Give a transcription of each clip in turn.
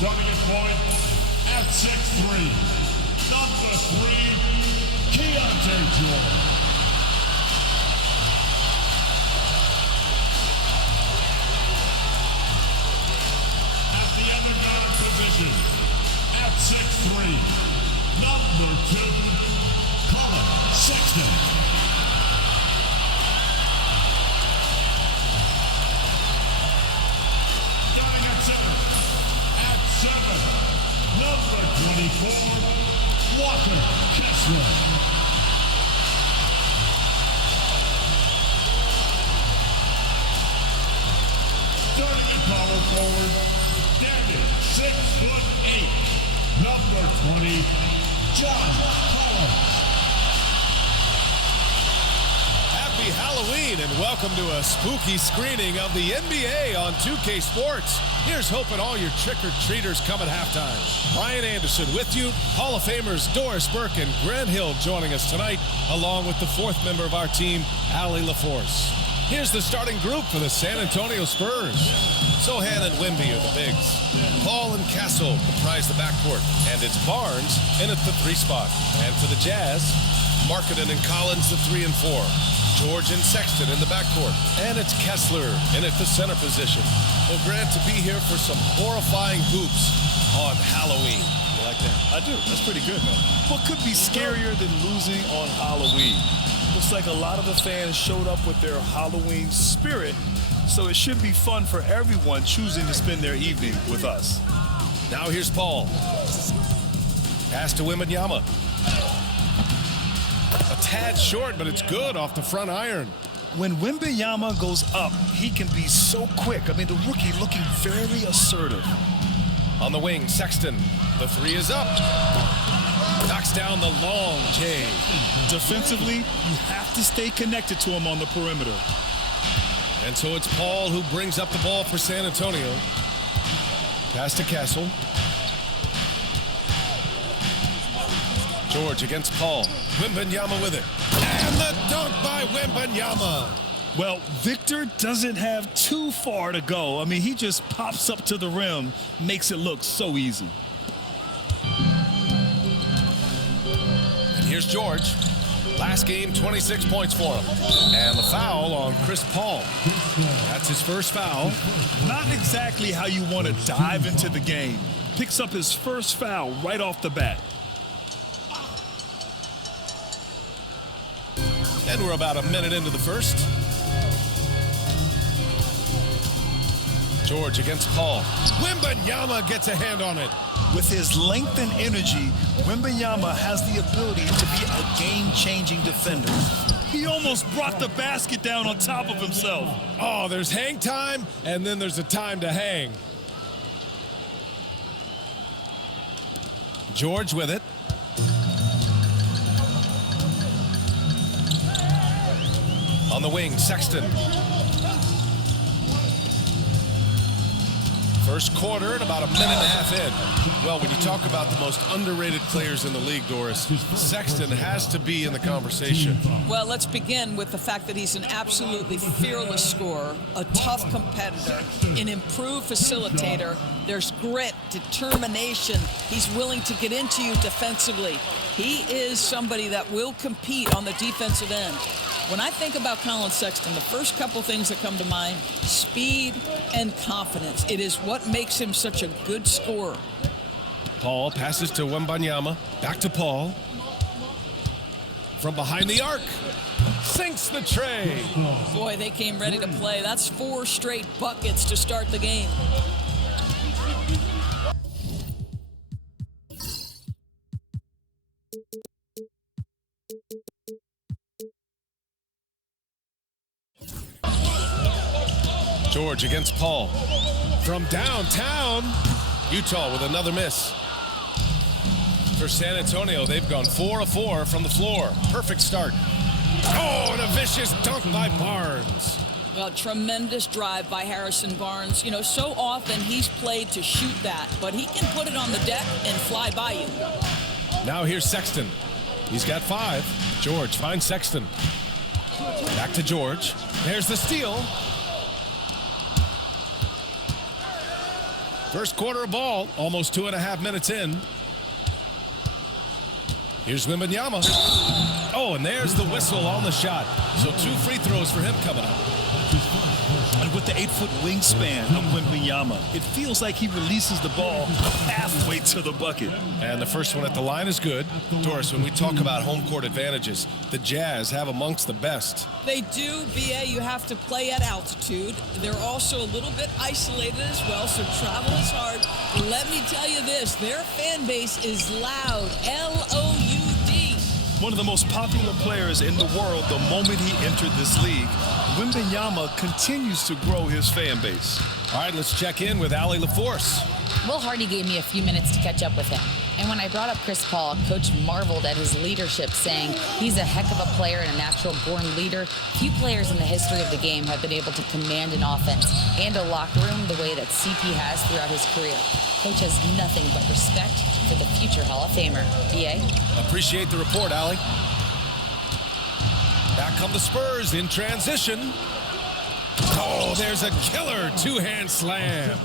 Starting at point at 6'3", number 3, Keontae Jordan. At the other guard position, at 6'3", number 2, Colin Sexton. Number 24, Walker Kessler. Starting at power forward, standing 6'8", number 20, John Collins. Happy Halloween and welcome to a spooky screening of the NBA on 2K Sports. Here's hoping all your trick-or-treaters come at halftime. Brian Anderson with you, Hall of Famers Doris Burke and Grant Hill joining us tonight, along with the fourth member of our team, Allie LaForce. Here's the starting group for the San Antonio Spurs. Sohan and Wemby are the bigs. Paul and Castle comprise the backcourt, and it's Barnes in at the 3 spot. And for the Jazz, Markkanen and Collins the 3 and 4. George and Sexton in the backcourt. And it's Kessler in at the center position. Well, Grant, to be here for some horrifying hoops on Halloween. You like that? I do. That's pretty good, man. What could be scarier than losing on Halloween? Looks like a lot of the fans showed up with their Halloween spirit, so it should be fun for everyone choosing to spend their evening with us. Now here's Paul. Pass to Wembanyama. A tad short, but it's good off the front iron. When Wembanyama goes up, he can be so quick. I mean, the rookie looking very assertive. On the wing, Sexton. The 3 is up. Knocks down the long J. Defensively, you have to stay connected to him on the perimeter. And so it's Paul who brings up the ball for San Antonio. Pass to Castle. George against Paul. Wembanyama with it. And the dunk by Wembanyama. Well, Victor doesn't have too far to go. I mean, he just pops up to the rim, makes it look so easy. And here's George. Last game, 26 points for him. And the foul on Chris Paul. That's his first foul. Not exactly how you want to dive into the game. Picks up his first foul right off the bat. And we're about a minute into the first. George against Paul. Wembanyama gets a hand on it. With his length and energy, Wembanyama has the ability to be a game-changing defender. He almost brought the basket down on top of himself. Oh, there's hang time, and then there's a time to hang. George with it. On the wing, Sexton. First quarter and about a minute and a half in. Well, when you talk about the most underrated players in the league, Doris, Sexton has to be in the conversation. Well, let's begin with the fact that he's an absolutely fearless scorer, a tough competitor, an improved facilitator. There's grit, determination. He's willing to get into you defensively. He is somebody that will compete on the defensive end. When I think about Colin Sexton, the first couple things that come to mind, speed and confidence. It is what makes him such a good scorer. Paul passes to Wembanyama. Back to Paul. From behind the arc. Sinks the tray. Boy, they came ready to play. That's 4 straight buckets to start the game. George against Paul. From downtown, Utah with another miss. For San Antonio, they've gone 4 of 4 from the floor. Perfect start. Oh, and a vicious dunk by Barnes. Well, tremendous drive by Harrison Barnes. You know, so often he's played to shoot that, but he can put it on the deck and fly by you. Now here's Sexton. He's got 5. George finds Sexton. Back to George. There's the steal. First quarter of ball, almost 2.5 minutes in. Here's Wembanyama. Oh, and there's the whistle on the shot. So 2 free throws for him coming up. And with the 8-foot wingspan of Wembanyama, it feels like he releases the ball halfway to the bucket. And the first one at the line is good. Doris, when we talk about home court advantages, the Jazz have amongst the best. They do, BA. You have to play at altitude. They're also a little bit isolated as well, so travel is hard. Let me tell you this, their fan base is loud, L-O-U-D. One of the most popular players in the world the moment he entered this league. Wembanyama continues to grow his fan base. All right, let's check in with Allie LaForce. Will Hardy gave me a few minutes to catch up with him. And when I brought up Chris Paul, Coach marveled at his leadership, saying he's a heck of a player and a natural-born leader. Few players in the history of the game have been able to command an offense and a locker room the way that CP has throughout his career. Coach has nothing but respect for the future Hall of Famer. BA? Appreciate the report, Allie. Back come the Spurs in transition. Oh, there's a killer two-hand slam.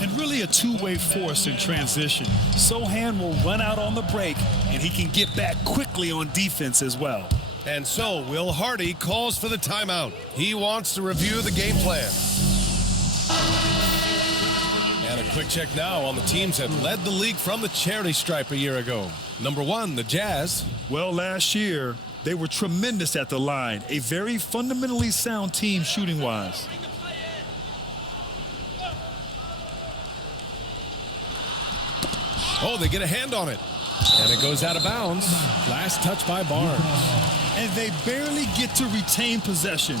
And really a two-way force in transition. Sohan will run out on the break, and he can get back quickly on defense as well. And so Will Hardy calls for the timeout. He wants to review the game plan. And a quick check now on the teams that led the league from the charity stripe a year ago. Number 1, the Jazz. Well, last year, they were tremendous at the line. A very fundamentally sound team shooting-wise. Oh, they get a hand on it. And it goes out of bounds. Last touch by Barnes. And they barely get to retain possession.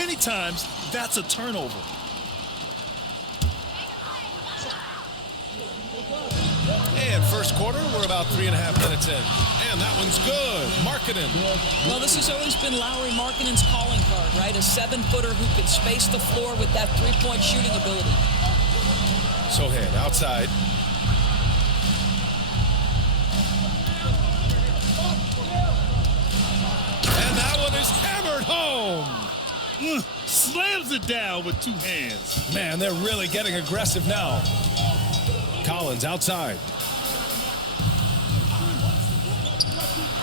Many times, that's a turnover. And first quarter, we're about 3.5 minutes in. And that one's good. Markkanen. Well, this has always been Lauri Markkanen's calling card, right? A 7-footer who can space the floor with that three-point shooting ability. Sohan outside. And that one is hammered home. Slams it down with 2 hands. Man, they're really getting aggressive now. Collins outside.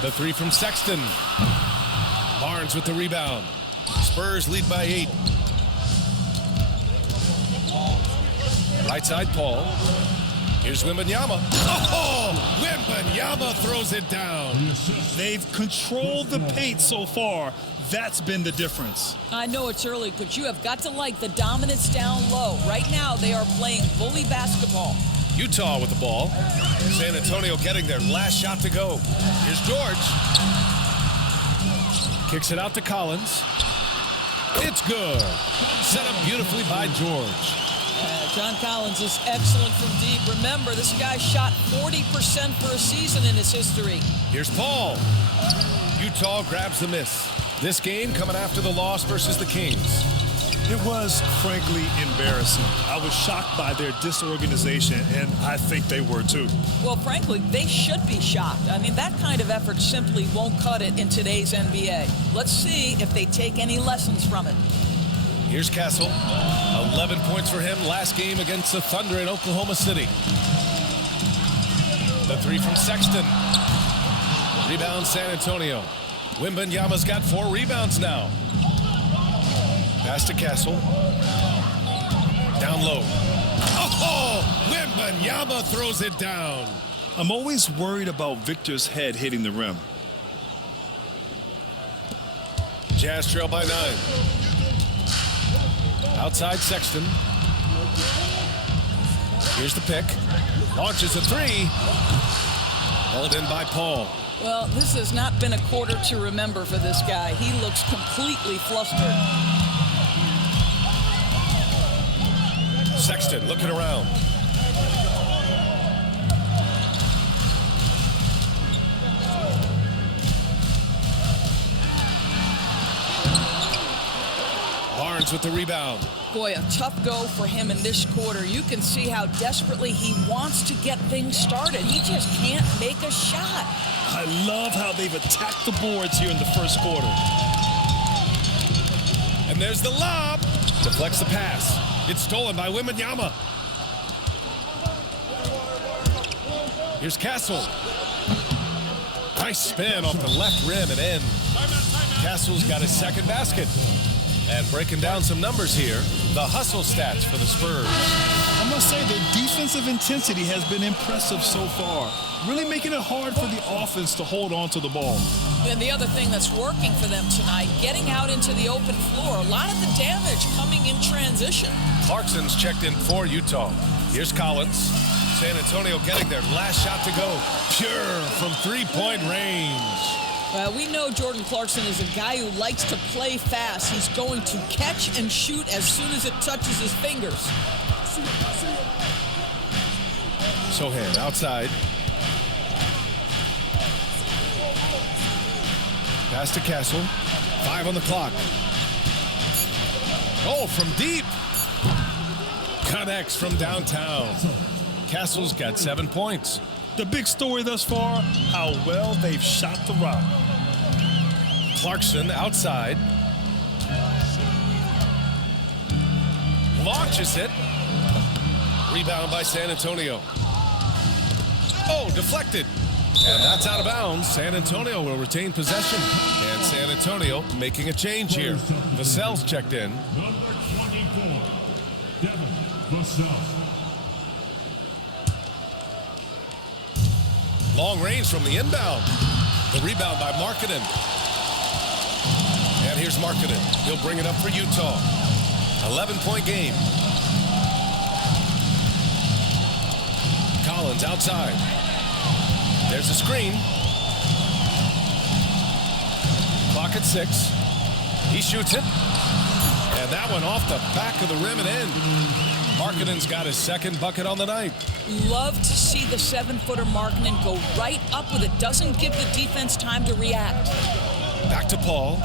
The 3 from Sexton. Barnes with the rebound. Spurs lead by 8. Right side, Paul. Here's Wembanyama. Oh, Wembanyama throws it down. They've controlled the paint so far. That's been the difference. I know it's early, but you have got to like the dominance down low. Right now, they are playing bully basketball. Utah with the ball. San Antonio getting their last shot to go. Here's George. Kicks it out to Collins. It's good. Set up beautifully by George. John Collins is excellent from deep. Remember, this guy shot 40% for a season in his history. Here's Paul. Utah grabs the miss. This game coming after the loss versus the Kings. It was, frankly, embarrassing. I was shocked by their disorganization, and I think they were too. Well, frankly, they should be shocked. I mean, that kind of effort simply won't cut it in today's NBA. Let's see if they take any lessons from it. Here's Castle. 11 points for him last game against the Thunder in Oklahoma City. The 3 from Sexton. Rebound San Antonio. Wembanyama's got 4 rebounds now. Pass to Castle. Down low. Oh, Wembanyama throws it down. I'm always worried about Victor's head hitting the rim. Jazz trail by 9. Outside Sexton. Here's the pick. Launches a 3. Held in by Paul. Well, this has not been a quarter to remember for this guy. He looks completely flustered. Sexton looking around. Barnes with the rebound. Boy, a tough go for him in this quarter. You can see how desperately he wants to get things started. He just can't make a shot. I love how they've attacked the boards here in the first quarter. And there's the lob. Deflects the pass. It's stolen by Wembanyama. Here's Castle. Nice spin off the left rim and in. Castle's got his second basket. And breaking down some numbers here, the hustle stats for the Spurs. I must say the defensive intensity has been impressive so far, really making it hard for the offense to hold on to the ball. And the other thing that's working for them tonight, getting out into the open floor, a lot of the damage coming in transition. Clarkson's checked in for Utah. Here's Collins. San Antonio getting their last shot to go. Pure from three-point range. We know Jordan Clarkson is a guy who likes to play fast. He's going to catch and shoot as soon as it touches his fingers. Sohan outside. Pass to Castle. 5 on the clock. Oh, from deep. Connects from downtown. Castle's got 7 points. The big story thus far, how well they've shot the rock. Clarkson outside. Launches it. Rebound by San Antonio. Oh, deflected. And that's out of bounds. San Antonio will retain possession. And San Antonio making a change here. Vassell's checked in. Number 24, Devin Vassell. Long range from the inbound. The rebound by Markkanen. And here's Markkanen. He'll bring it up for Utah. 11-point game. Collins outside. There's a screen. Clock at 6. He shoots it. And that one off the back of the rim and in. Markkanen's got his second bucket on the night. Love to see the 7-footer Markkanen go right up with it. Doesn't give the defense time to react. Back to Paul.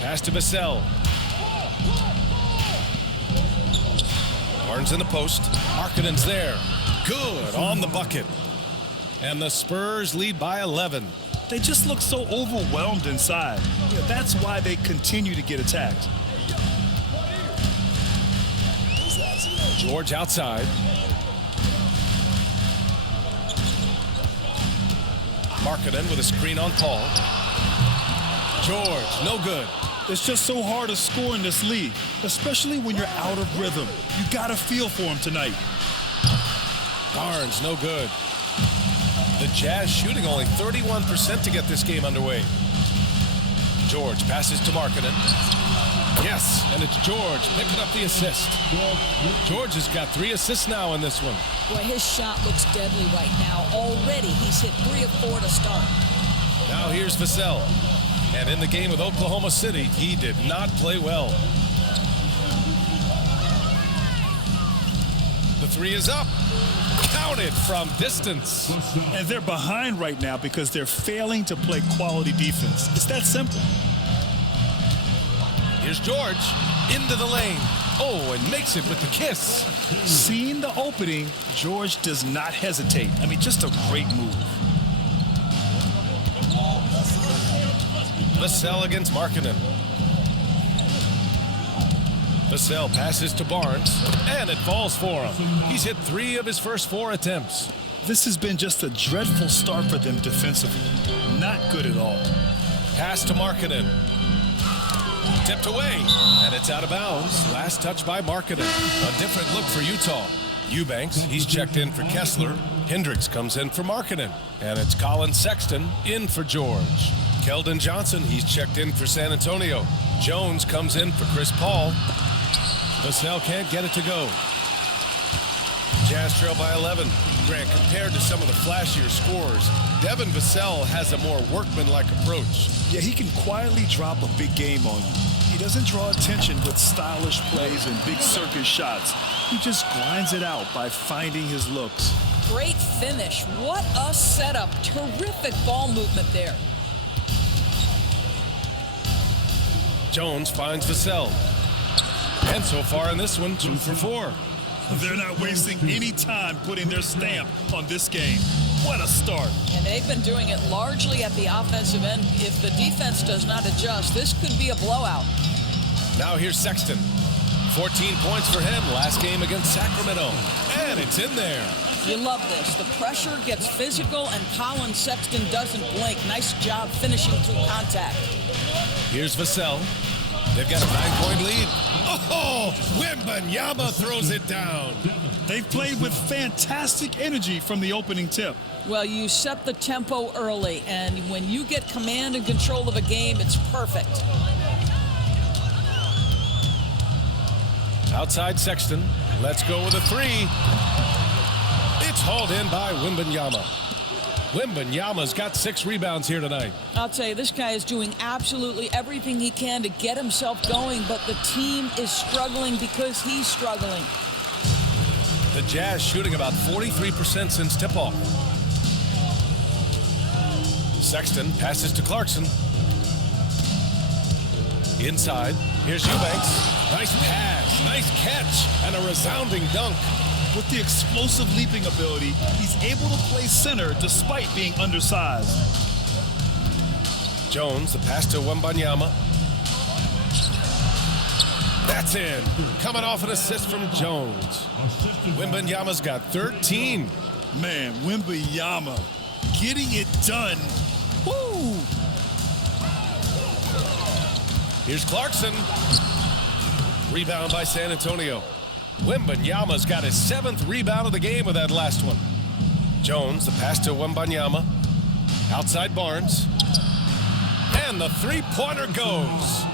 Pass to Vassell. Barnes in the post. Markkanen's there. Good on the bucket. And the Spurs lead by 11. They just look so overwhelmed inside. Yeah, that's why they continue to get attacked. George outside. Markkanen with a screen on Paul. George, no good. It's just so hard to score in this league, especially when you're out of rhythm. You got to feel for him tonight. Barnes, no good. The Jazz shooting only 31% to get this game underway. George passes to Markkanen. Yes, and it's George picking up the assist. George has got 3 assists now in this one. Boy, his shot looks deadly right now. Already, he's hit 3 of 4 to start. Now here's Vassell. And in the game with Oklahoma City, he did not play well. The 3 is up. Counted from distance. And they're behind right now because they're failing to play quality defense. It's that simple. Here's George into the lane. Oh, and makes it with the kiss. Seeing the opening, George does not hesitate. I mean, just a great move. Vassell against Markkanen. Vassell passes to Barnes, and it falls for him. He's hit 3 of his first 4 attempts. This has been just a dreadful start for them defensively. Not good at all. Pass to Markkanen. Tipped away, and it's out of bounds. Last touch by Markkanen. A different look for Utah. Eubanks, he's checked in for Kessler. Hendricks comes in for Markkanen. And it's Colin Sexton in for George. Keldon Johnson, he's checked in for San Antonio. Jones comes in for Chris Paul. Vassell can't get it to go. Jazz trail by 11. Grant, compared to some of the flashier scores, Devin Vassell has a more workmanlike approach. Yeah, he can quietly drop a big game on you. He doesn't draw attention with stylish plays and big circus shots. He just grinds it out by finding his looks. Great finish. What a setup. Terrific ball movement there. Jones finds Vassell. And so far in this one, 2 for 4. They're not wasting any time putting their stamp on this game. What a start. And they've been doing it largely at the offensive end. If the defense does not adjust, this could be a blowout. Now here's Sexton. 14 points for him last game against Sacramento. And it's in there. You love this. The pressure gets physical, and Colin Sexton doesn't blink. Nice job finishing through contact. Here's Vassell. They've got a 9-point lead. Oh, Wembanyama throws it down. They've played with fantastic energy from the opening tip. Well, you set the tempo early, and when you get command and control of a game, it's perfect. Outside Sexton. Let's go with a three. It's hauled in by Wembanyama. Wembanyama's got 6 rebounds here tonight. I'll tell you, this guy is doing absolutely everything he can to get himself going, but the team is struggling because he's struggling. The Jazz shooting about 43% since tip-off. Sexton passes to Clarkson. Inside, here's Eubanks. Nice pass, nice catch, and a resounding dunk. With the explosive leaping ability, he's able to play center despite being undersized. Jones, the pass to Wembanyama. That's in. Coming off an assist from Jones. Wembanyama's got 13. Man, Wembanyama getting it done. Woo! Here's Clarkson. Rebound by San Antonio. Wembanyama's got his 7th rebound of the game with that last one. Jones, the pass to Wembanyama. Outside Barnes. And the three-pointer goes.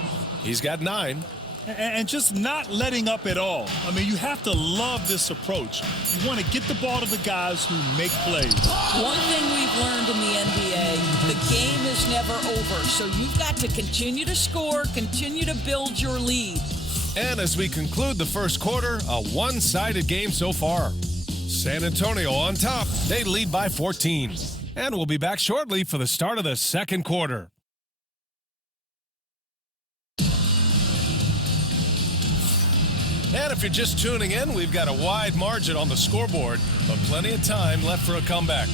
He's got 9. And just not letting up at all. I mean, you have to love this approach. You want to get the ball to the guys who make plays. One thing we've learned in the NBA, the game is never over. So you've got to continue to score, continue to build your lead. And as we conclude the first quarter, a one-sided game so far. San Antonio on top. They lead by 14. And we'll be back shortly for the start of the second quarter. And if you're just tuning in, we've got a wide margin on the scoreboard, but plenty of time left for a comeback.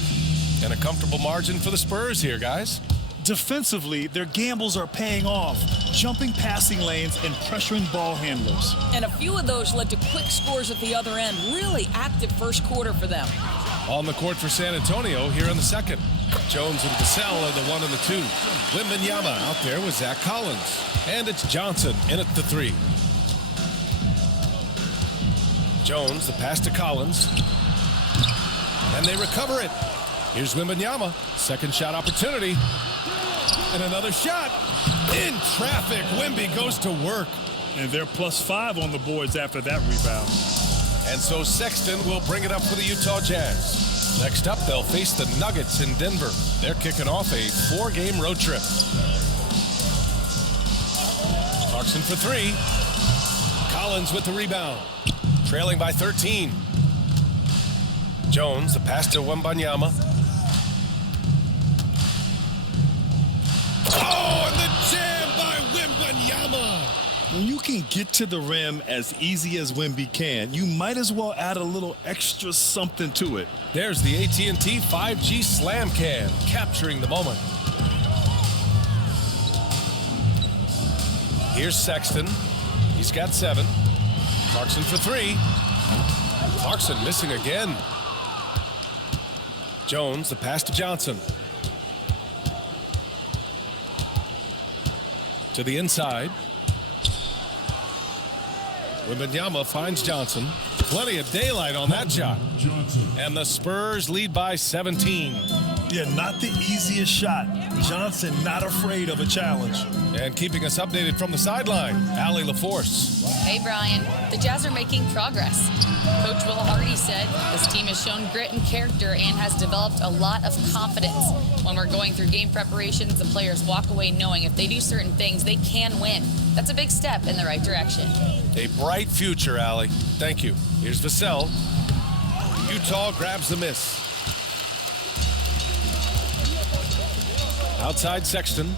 And a comfortable margin for the Spurs here, guys. Defensively, their gambles are paying off, jumping passing lanes and pressuring ball handlers. And a few of those led to quick scores at the other end. Really active first quarter for them. On the court for San Antonio here in the second. Jones and Vassell are the 1 and the 2. Wembanyama out there with Zach Collins. And it's Johnson in at the 3. Jones, the pass to Collins. And they recover it. Here's Wembanyama. Second shot opportunity. And another shot. In traffic. Wemby goes to work. And they're +5 on the boards after that rebound. And so Sexton will bring it up for the Utah Jazz. Next up, they'll face the Nuggets in Denver. They're kicking off a 4-game road trip. Clarkson for 3. Collins with the rebound. Trailing by 13. Jones, the pass to Wembanyama. Oh, and the jam by Wembanyama. When you can get to the rim as easy as Wemby can, you might as well add a little extra something to it. There's the AT&T 5G Slam Cam, capturing the moment. Here's Sexton. He's got 7. Clarkson for 3. Clarkson missing again. Jones, the pass to Johnson. To the inside. Wembanyama finds Johnson. Plenty of daylight on that shot. And the Spurs lead by 17. Yeah, not the easiest shot. Johnson not afraid of a challenge. And keeping us updated from the sideline, Allie LaForce. Hey, Brian. The Jazz are making progress. Coach Will Hardy said this team has shown grit and character and has developed a lot of confidence. When we're going through game preparations, the players walk away knowing if they do certain things, they can win. That's a big step in the right direction. A bright future, Allie. Thank you. Here's Vassell. Utah grabs the miss. Outside Sexton.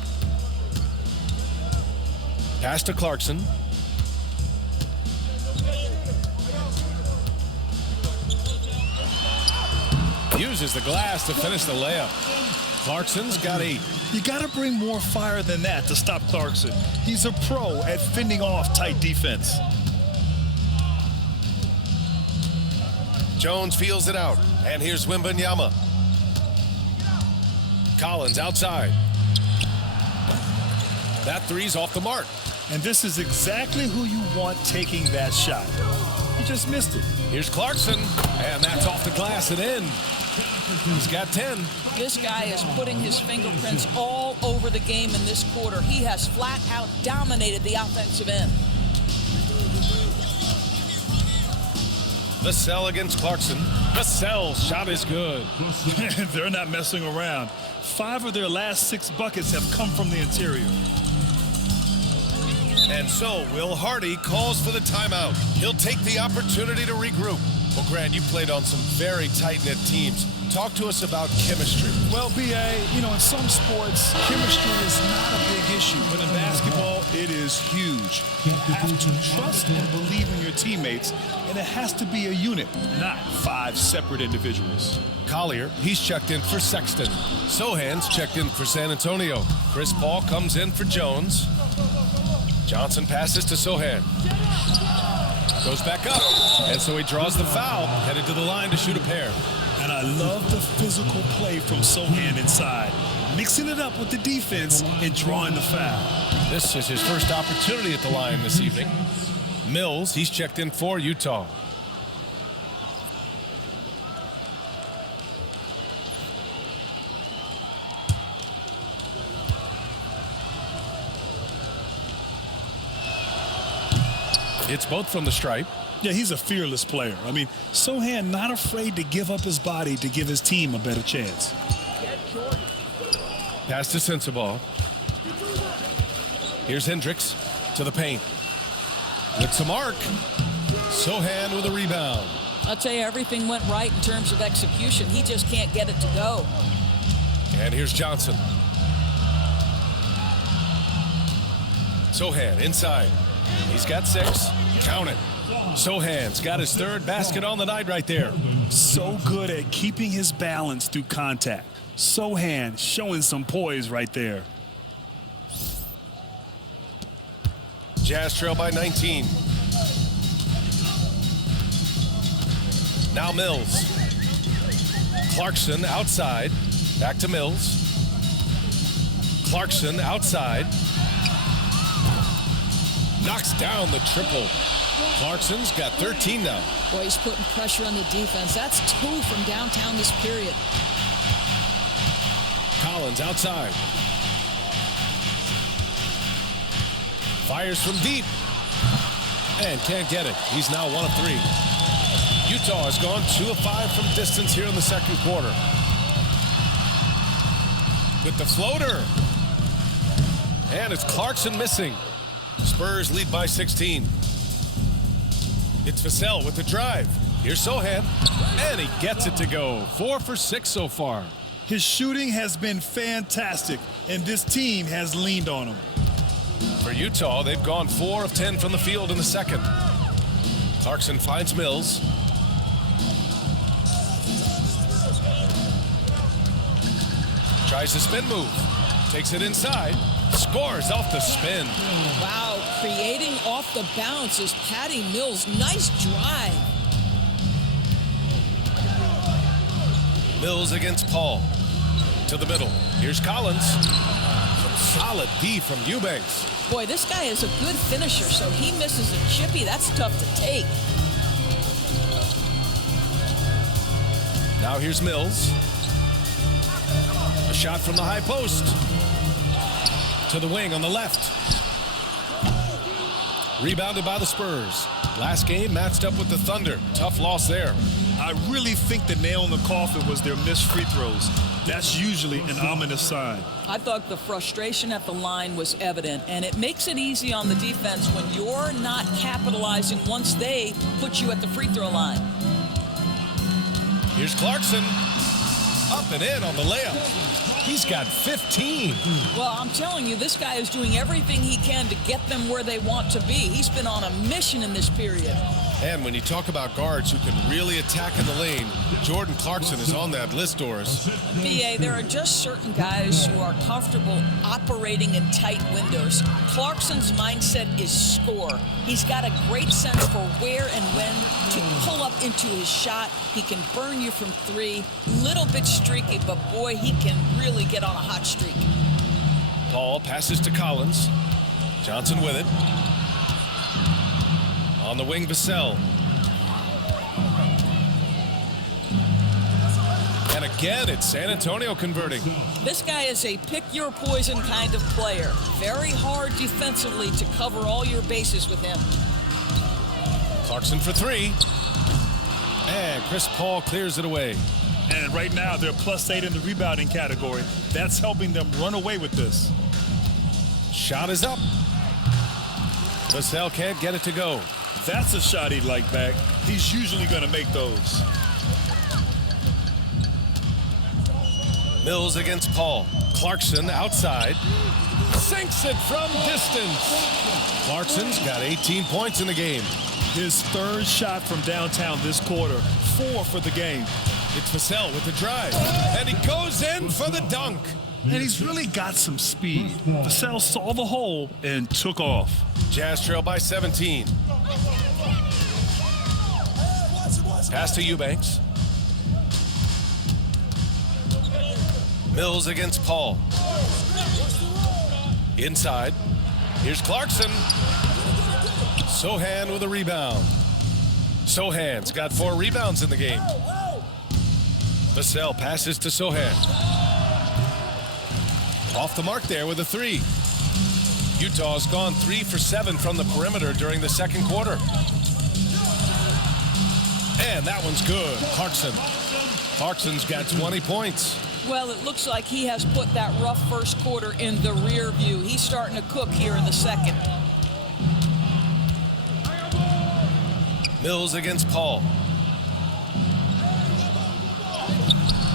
Pass to Clarkson. uses the glass to finish the layup. Clarkson's got 8. You got to bring more fire than that to stop Clarkson. He's a pro at fending off tight defense. Jones feels it out, and here's Wembanyama. Collins outside. That three's off the mark. And this is exactly who you want taking that shot. He just missed it. Here's Clarkson, and that's off the glass and in. He's got 10. This guy is putting his fingerprints all over the game in this quarter. He has flat out dominated the offensive end. Vassell against Clarkson. Vassell's shot is good. They're not messing around. 5 of their last 6 buckets have come from the interior. And so Will Hardy calls for the timeout. He'll take the opportunity to regroup. Well, Grant, you played on some very tight-knit teams. Talk to us about chemistry. Well, B.A., in some sports, chemistry is not a big issue. But in basketball, it is huge. You have to trust and believe in your teammates, and it has to be a unit, not 5 separate individuals. Collier, he's checked in for Sexton. Sohan's checked in for San Antonio. Chris Paul comes in for Jones. Johnson passes to Sohan. Goes back up, and so he draws the foul, headed to the line to shoot a pair. And I love the physical play from Sohan inside, mixing it up with the defense and drawing the foul. This is his first opportunity at the line this evening. Mills, he's checked in for Utah. It's both from the stripe. Yeah, he's a fearless player. Sohan not afraid to give up his body to give his team a better chance. Pass to Sensabaugh. Here's Hendricks to the paint. It's a mark. Sohan with a rebound. I'll tell you, everything went right in terms of execution. He just can't get it to go. And here's Johnson. Sohan inside. He's got 6. Count it. Sohan's got his 3rd basket on the night right there. So good at keeping his balance through contact. Sohan showing some poise right there. Jazz trail by 19. Now Mills. Clarkson outside. Back to Mills. Clarkson outside. Knocks down the triple. Clarkson's got 13 now. Boy, he's putting pressure on the defense. That's 2 from downtown this period. Collins outside. Fires from deep. And can't get it. He's now 1 of 3. Utah has gone 2 of 5 from distance here in the second quarter. With the floater. And it's Clarkson missing. Spurs lead by 16. It's Vassell with the drive. Here's Sohan, and he gets it to go. 4 for 6 so far. His shooting has been fantastic, and this team has leaned on him. For Utah, they've gone 4 of 10 from the field in the second. Clarkson finds Mills. Tries the spin move. Takes it inside. Scores off the spin. Wow, creating off the bounce is Patty Mills. Nice drive. Mills against Paul. To the middle. Here's Collins. Some solid D from Eubanks. Boy, this guy is a good finisher, so he misses a chippy. That's tough to take. Now here's Mills. A shot from the high post. To the wing on the left. Rebounded by the Spurs. Last game matched up with the Thunder. Tough loss there. I really think the nail in the coffin was their missed free throws. That's usually an ominous sign. I thought the frustration at the line was evident, and it makes it easy on the defense when you're not capitalizing once they put you at the free throw line. Here's Clarkson. Up and in on the layup. He's got 15. Well, I'm telling you, this guy is doing everything he can to get them where they want to be. He's been on a mission in this period. And when you talk about guards who can really attack in the lane, Jordan Clarkson is on that list, Doris. BA, there are just certain guys who are comfortable operating in tight windows. Clarkson's mindset is score. He's got a great sense for where and when to pull up into his shot. He can burn you from three. Little bit streaky, but boy, he can really get on a hot streak. Paul passes to Collins. Johnson with it. On the wing, Vassell. And again, it's San Antonio converting. This guy is a pick-your-poison kind of player. Very hard defensively to cover all your bases with him. Clarkson for three. And Chris Paul clears it away. And right now, they're +8 in the rebounding category. That's helping them run away with this. Shot is up. Vassell can't get it to go. That's a shot he'd like back. He's usually going to make those. Mills against Paul. Clarkson outside. Sinks it from distance. Clarkson's got 18 points in the game. His third shot from downtown this quarter. 4 for the game. It's Vassell with the drive. And he goes in for the dunk. And he's really got some speed. Vassell saw the hole and took off. Jazz trail by 17. Pass to Eubanks. Mills against Paul. Inside. Here's Clarkson. Sohan with a rebound. Sohan's got 4 rebounds in the game. Vassell passes to Sohan. Off the mark there with a 3. Utah's gone 3 for 7 from the perimeter during the second quarter. And that one's good. Clarkson's got 20 points. Well, it looks like he has put that rough first quarter in the rear view. He's starting to cook here in the second. Mills against Paul.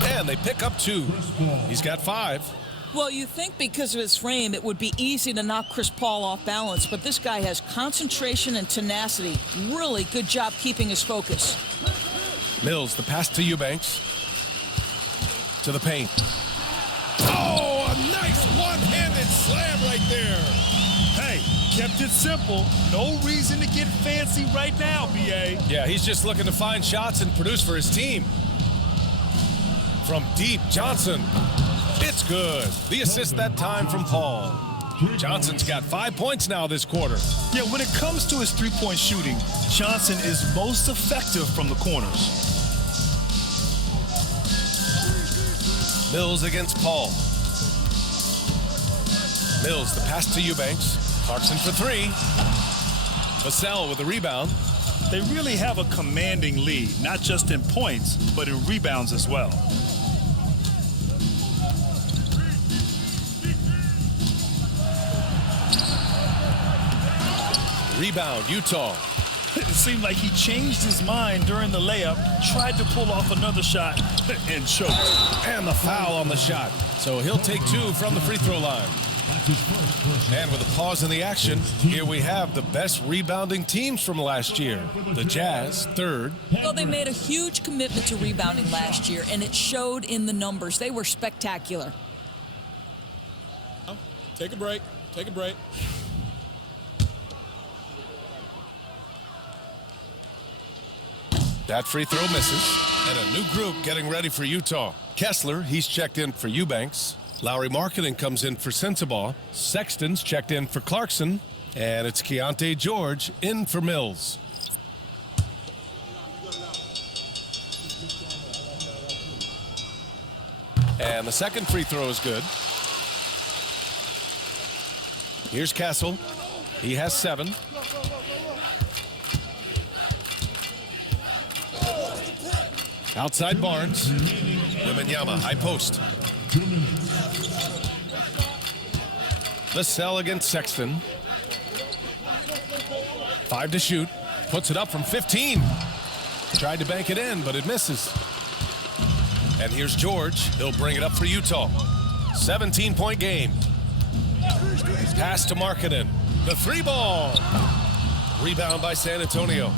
And they pick up 2. He's got 5. Well, you think because of his frame, it would be easy to knock Chris Paul off balance, but this guy has concentration and tenacity. Really good job keeping his focus. Mills, the pass to Eubanks. To the paint. Oh, a nice one-handed slam right there. Hey, kept it simple. No reason to get fancy right now, BA. Yeah, he's just looking to find shots and produce for his team. From deep, Johnson. It's good. The assist that time from Paul. Johnson's got 5 points now this quarter. Yeah, when it comes to his three-point shooting, Johnson is most effective from the corners. Mills against Paul. Mills, the pass to Eubanks. Clarkson for 3. Vassell with the rebound. They really have a commanding lead, not just in points, but in rebounds as well. Rebound, Utah. It seemed like he changed his mind during the layup, tried to pull off another shot, and choked. And the foul on the shot. So he'll take 2 from the free throw line. And with a pause in the action, here we have the best rebounding teams from last year. The Jazz, 3rd. Well, they made a huge commitment to rebounding last year, and it showed in the numbers. They were spectacular. Take a break. Take a break. That free throw misses. And a new group getting ready for Utah. Kessler, he's checked in for Eubanks. Lowry Marketing comes in for Sensabaugh. Sexton's checked in for Clarkson. And it's Keontae George in for Mills. And the second free throw is good. Here's Castle. He has 7. Outside Barnes. Wembanyama, high post. Vassell against Sexton. 5 to shoot. Puts it up from 15. Tried to bank it in, but it misses. And here's George. He'll bring it up for Utah. 17-point game. Pass to Markkanen. The 3 ball. Rebound by San Antonio.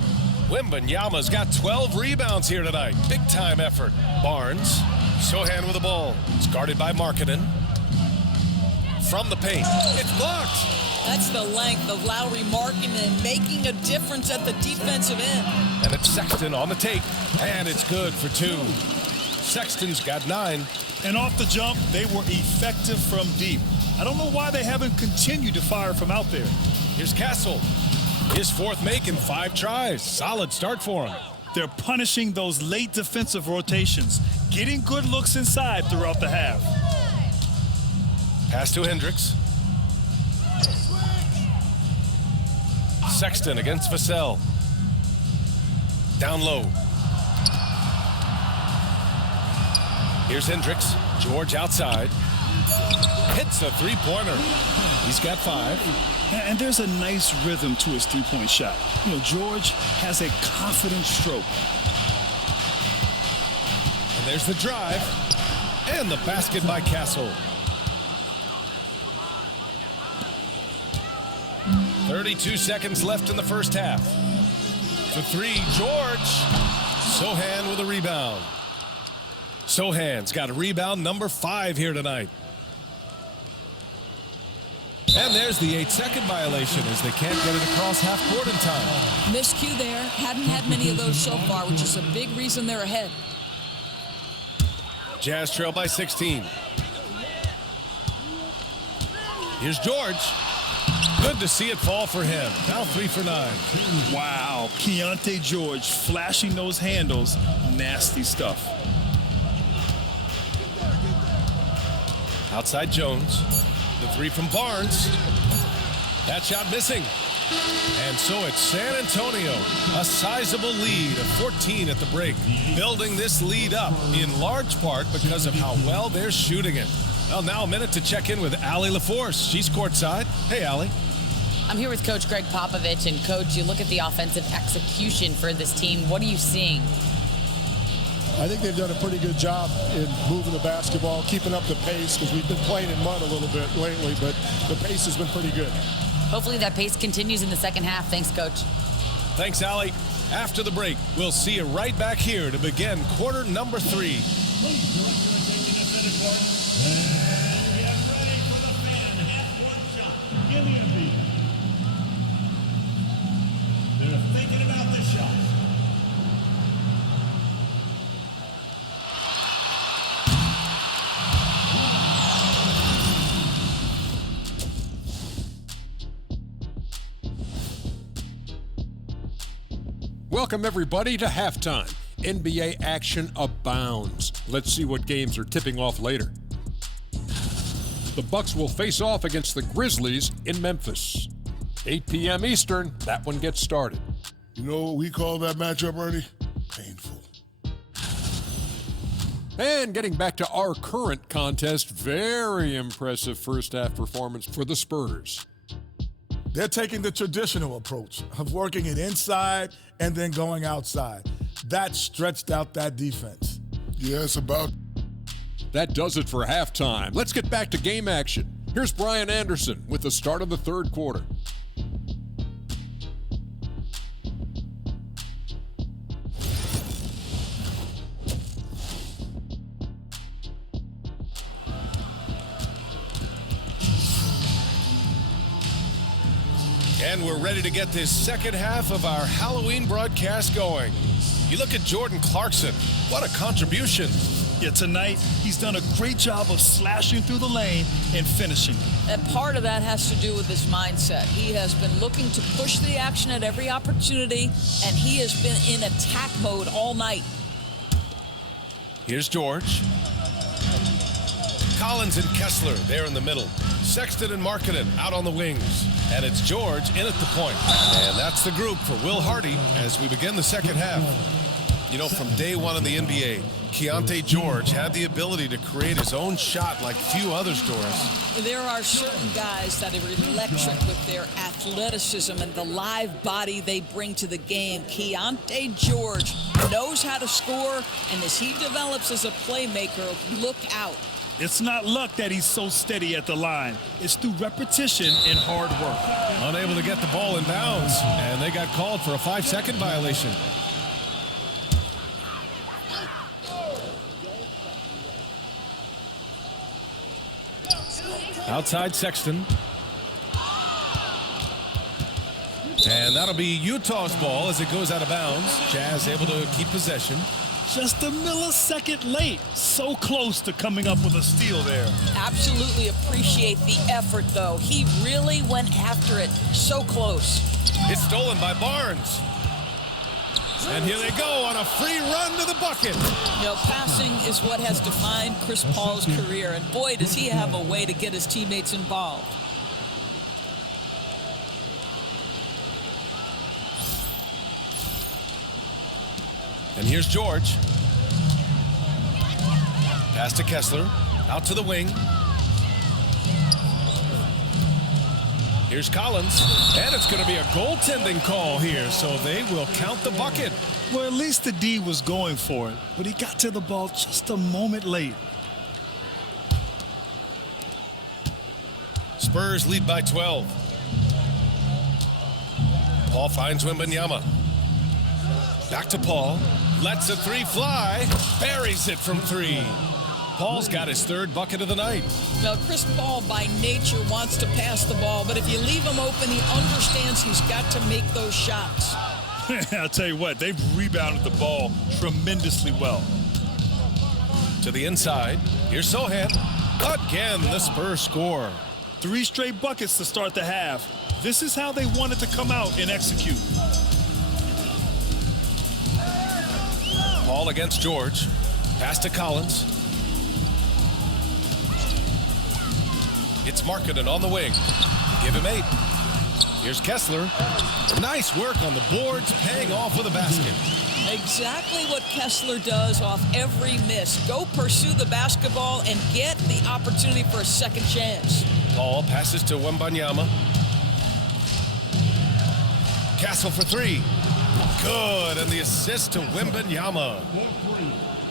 Wembanyama's got 12 rebounds here tonight. Big time effort. Barnes. Sohan with the ball. It's guarded by Markkanen. From the paint. It's blocked. That's the length of Lauri Markkanen making a difference at the defensive end. And it's Sexton on the take. And it's good for 2. Sexton's got 9. And off the jump, they were effective from deep. I don't know why they haven't continued to fire from out there. Here's Castle. His 4th make in 5 tries. Solid start for him. They're punishing those late defensive rotations, getting good looks inside throughout the half. Pass to Hendricks. Sexton against Vassell. Down low. Here's Hendricks. George outside. Hits a 3-pointer. He's got 5. And there's a nice rhythm to his 3-point shot. You know, George has a confident stroke. And there's the drive. And the basket by Castle. 32 seconds left in the first half. For 3, George. Sohan with a rebound. Sohan's got a rebound number 5 here tonight. And there's the 8-second violation as they can't get it across half court in time. Miscue there. Hadn't had many of those so far, which is a big reason they're ahead. Jazz trail by 16. Here's George. Good to see it fall for him. Now 3 for 9. Wow, Keontae George flashing those handles. Nasty stuff. Outside Jones. The 3 from Barnes. That shot missing. And so it's San Antonio, a sizable lead of 14 at the break. Building this lead up in large part because of how well they're shooting it. Well, now a minute to check in with Allie LaForce. She's courtside. Hey, Allie. I'm here with Coach Greg Popovich. And, Coach, you look at the offensive execution for this team. What are you seeing? I think they've done a pretty good job in moving the basketball, keeping up the pace, because we've been playing in mud a little bit lately, but the pace has been pretty good. Hopefully that pace continues in the second half. Thanks, Coach. Thanks, Allie. After the break, we'll see you right back here to begin quarter number 3. Give me a beat. They're thinking about this shot. Welcome, everybody, to halftime. NBA action abounds. Let's see what games are tipping off later. The Bucks will face off against the Grizzlies in Memphis. 8 p.m. Eastern, that one gets started. You know what we call that matchup, Ernie? Painful. And getting back to our current contest, very impressive first half performance for the Spurs. They're taking the traditional approach of working it inside and then going outside. That stretched out that defense. Yeah, it's about. That does it for halftime. Let's get back to game action. Here's Brian Anderson with the start of the third quarter. And we're ready to get this second half of our Halloween broadcast going. You look at Jordan Clarkson. What a contribution. Yeah, tonight, he's done a great job of slashing through the lane and finishing. And part of that has to do with his mindset. He has been looking to push the action at every opportunity, and he has been in attack mode all night. Here's George. Collins and Kessler there in the middle. Sexton and Markkanen out on the wings. And it's George in at the point. And that's the group for Will Hardy as we begin the second half. You know, from day one in the NBA, Keontae George had the ability to create his own shot like few others, Doris. There are certain guys that are electric with their athleticism and the live body they bring to the game. Keontae George knows how to score, and as he develops as a playmaker, look out. It's not luck that he's so steady at the line. It's through repetition and hard work. Unable to get the ball in bounds, and they got called for a 5-second violation. Outside Sexton. And that'll be Utah's ball as it goes out of bounds. Jazz able to keep possession. Just a millisecond late. So close to coming up with a steal there. Absolutely appreciate the effort, though. He really went after it. So close. It's stolen by Barnes. And here they go on a free run to the bucket. You know, passing is what has defined Chris Paul's career, and boy, does he have a way to get his teammates involved. And here's George. Pass to Kessler. Out to the wing. Here's Collins. And it's going to be a goaltending call here, so they will count the bucket. Well, at least the D was going for it, but he got to the ball just a moment late. Spurs lead by 12. Paul finds Wembanyama. Back to Paul. Lets a three fly. Buries it from three. Paul's got his third bucket of the night. Now, Chris Paul, by nature, wants to pass the ball, but if you leave him open, he understands he's got to make those shots. I'll tell you what, they've rebounded the ball tremendously well. To the inside. Here's Sohan. Again, the Spurs score. 3 straight buckets to start the half. This is how they wanted to come out and execute. Paul against George. Pass to Collins. It's Markkanen on the wing. Give him 8. Here's Kessler. Nice work on the boards, paying off with a basket. Exactly what Kessler does off every miss. Go pursue the basketball and get the opportunity for a second chance. Paul passes to Wembanyama. Castle for 3. Good, and the assist to Wembanyama.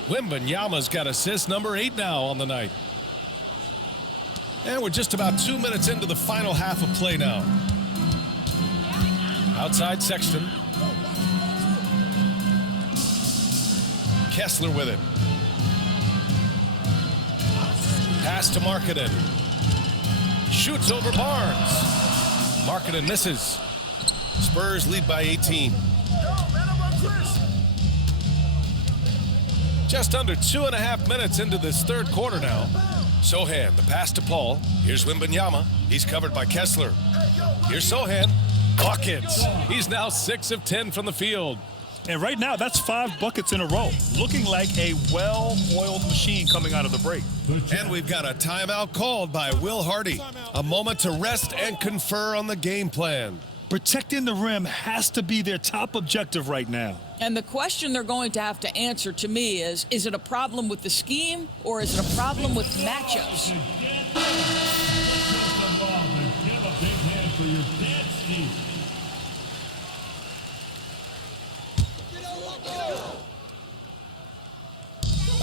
Wembanyama's got assist number 8 now on the night. And we're just about 2 minutes into the final half of play now. Outside Sexton. Kessler with it. Pass to Markkanen. Shoots over Barnes. Markkanen misses. Spurs lead by 18. Just under 2.5 minutes into this third quarter now. Sohan, the pass to Paul. Here's Wembanyama. He's covered by Kessler. Here's Sohan. Buckets. He's now 6 of 10 from the field. And right now, that's 5 buckets in a row. Looking like a well-oiled machine coming out of the break. And we've got a timeout called by Will Hardy. A moment to rest and confer on the game plan. Protecting the rim has to be their top objective right now. And the question they're going to have to answer to me is it a problem with the scheme or is it a problem with matchups?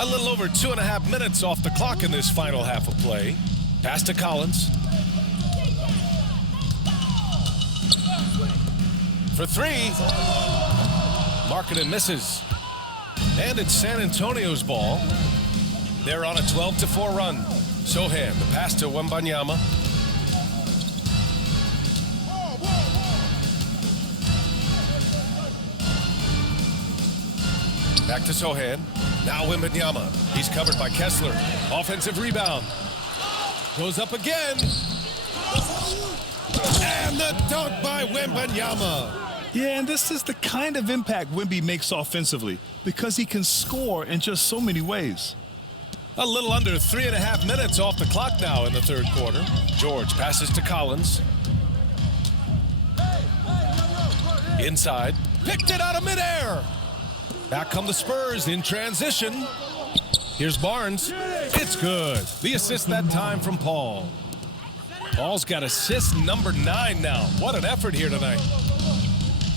A little over 2.5 minutes off the clock in this final half of play. Pass to Collins. For 3. Markkanen misses. And it's San Antonio's ball. They're on a 12-4 run. Sohan, the pass to Wembanyama. Back to Sohan. Now Wembanyama. He's covered by Kessler. Offensive rebound. Goes up again. And the dunk by Wembanyama. Yeah, and this is the kind of impact Wemby makes offensively because he can score in just so many ways. A little under 3.5 minutes off the clock now in the third quarter. George passes to Collins. Inside. Picked it out of midair. Back come the Spurs in transition. Here's Barnes. It's good. The assist that time from Paul. Paul's got assist number 9 now. What an effort here tonight.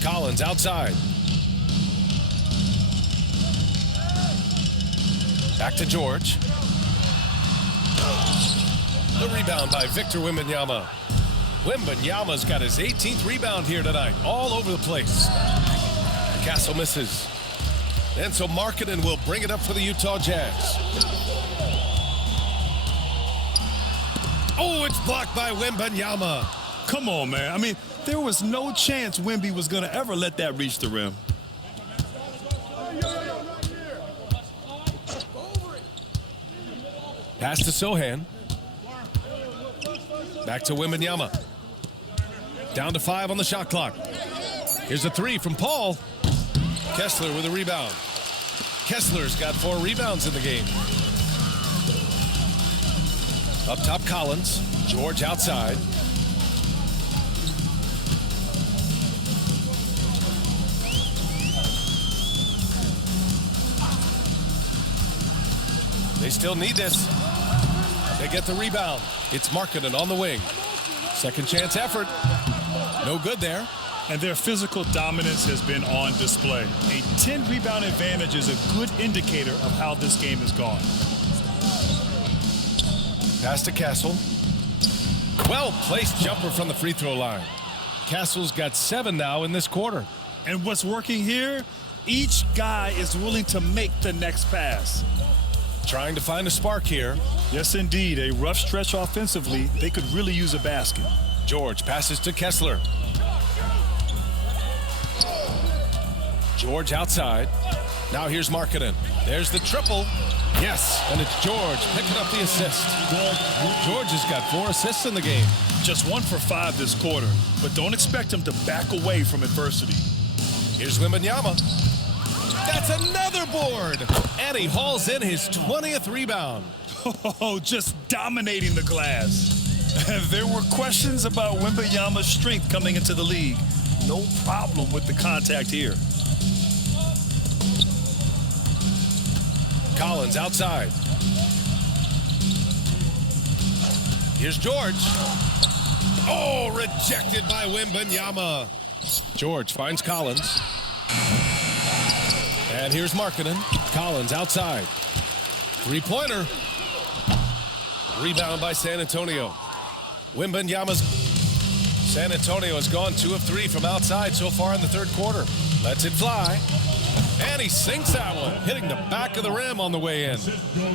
Collins outside. Back to George. The rebound by Victor Wembanyama. Wembanyama's got his 18th rebound here tonight, all over the place. Castle misses. And so Markkanen will bring it up for the Utah Jazz. Oh, it's blocked by Wembanyama. Come on, man. I mean, there was no chance Wemby was going to ever let that reach the rim. Pass to Sohan. Back to Wembanyama. Down to 5 on the shot clock. Here's a 3 from Paul. Kessler with a rebound. Kessler's got 4 rebounds in the game. Up top, Collins. George outside. They still need this. They get the rebound. It's Markkanen on the wing. Second chance effort. No good there. And their physical dominance has been on display. A 10-rebound advantage is a good indicator of how this game has gone. Pass to Castle. Well-placed jumper from the free throw line. Castle's got 7 now in this quarter. And what's working here? Each guy is willing to make the next pass. Trying to find a spark here. Yes, indeed. A rough stretch offensively. They could really use a basket. George passes to Kessler. George outside. Now here's Markkanen. There's the triple. Yes, and it's George picking up the assist. George has got 4 assists in the game. Just 1 for 5 this quarter, but don't expect him to back away from adversity. Here's Wembanyama. That's another board. And he hauls in his 20th rebound. Oh, just dominating the glass. There were questions about Wembanyama's strength coming into the league. No problem with the contact here. Collins outside. Here's George. Oh, rejected by Wembanyama. George finds Collins. And here's Markkanen. Collins outside. Three-pointer. Rebound by San Antonio. Wembanyama's. San Antonio has gone 2 of 3 from outside so far in the third quarter. Lets it fly. And he sinks that one, hitting the back of the rim on the way in.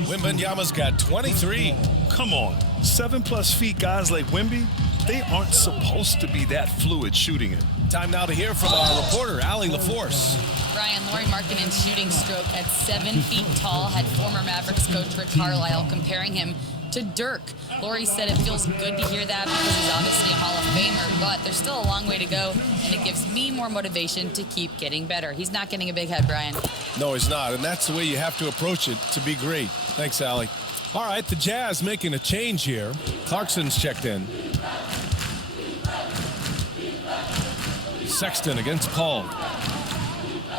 Wembanyama's got 23. Come on. 7+ feet guys like Wemby, they aren't supposed to be that fluid shooting it. Time now to hear from our reporter, Allie LaForce. Brian, Lauri Markkanen's shooting stroke at 7 feet tall had former Mavericks coach Rick Carlisle comparing him to Dirk. Lauri said it feels good to hear that because he's obviously a Hall of Famer, but there's still a long way to go, and it gives me more motivation to keep getting better. He's not getting a big head, Brian. No, he's not, and that's the way you have to approach it to be great. Thanks, Allie. All right, the Jazz making a change here. Clarkson's checked in. Sexton against Paul.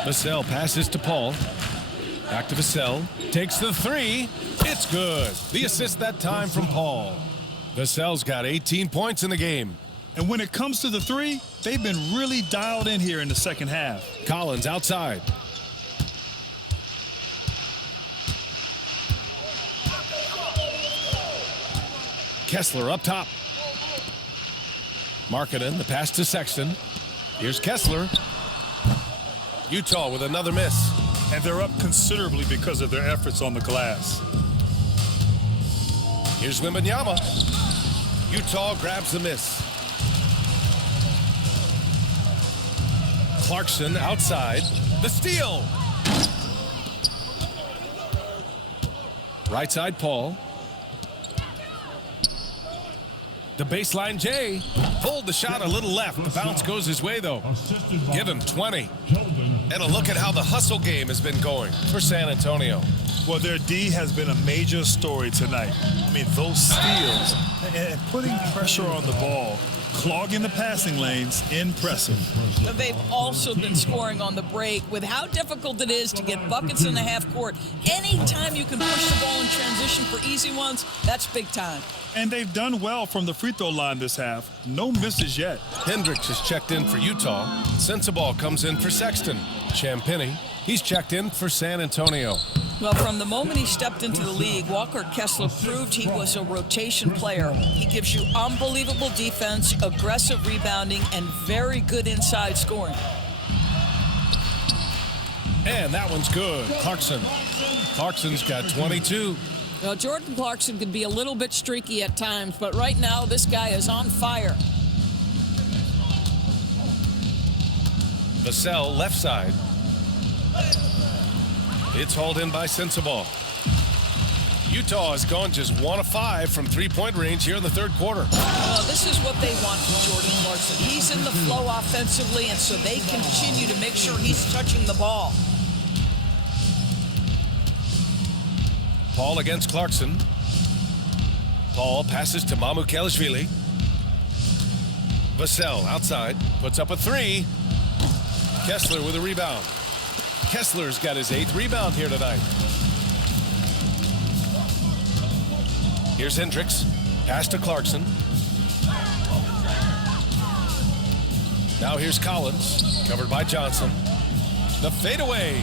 Vassell passes to Paul. Back to Vassell. Takes the 3. It's good. The assist that time from Paul. Vassell's got 18 points in the game. And when it comes to the 3, they've been really dialed in here in the second half. Collins outside. Kessler up top. Markkanen, the pass to Sexton. Here's Kessler. Utah with another miss. And they're up considerably because of their efforts on the glass. Here's Wembanyama. Utah grabs the miss. Clarkson outside. The steal. Right side, Paul. The baseline, Jay. Pulled the shot a little left. The bounce goes his way, though. Give him 20. And a look at how the hustle game has been going for San Antonio. Well, their D has been a major story tonight. I mean, those steals and putting pressure on the ball, clogging the passing lanes, impressive. But they've also been scoring on the break with how difficult it is to get buckets in the half court. Anytime you can push the ball in transition for easy ones, that's big time. And they've done well from the free throw line this half. No misses yet. Hendricks is checked in for Utah. Sensabaugh comes in for Sexton. Champagny, he's checked in for San Antonio. Well, from the moment he stepped into the league, Walker Kessler proved he was a rotation player. He gives you unbelievable defense, aggressive rebounding, and very good inside scoring. And that one's good. Clarkson. Clarkson's got 22. Well, Jordan Clarkson can be a little bit streaky at times, but right now this guy is on fire. Vassell, left side. It's hauled in by Sensabaugh. Utah has gone just 1 of 5 from three-point range here in the third quarter. Well, this is what they want from Jordan Clarkson. He's in the flow offensively, and so they continue to make sure he's touching the ball. Paul against Clarkson. Paul passes to Mamukelashvili. Vassell outside, puts up a 3. Kessler with a rebound. Kessler's got his 8th rebound here tonight. Here's Hendricks. Pass to Clarkson. Now here's Collins, covered by Johnson. The fadeaway.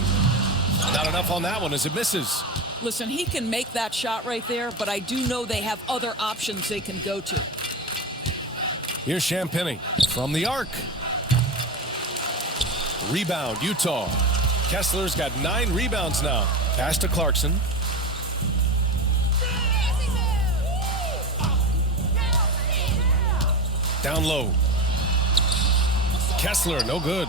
Not enough on that one as it misses. Listen, he can make that shot right there, but I do know they have other options they can go to. Here's Champagny from the arc. Rebound, Utah. Kessler's got 9 rebounds now. Pass to Clarkson. Down low. Kessler, no good.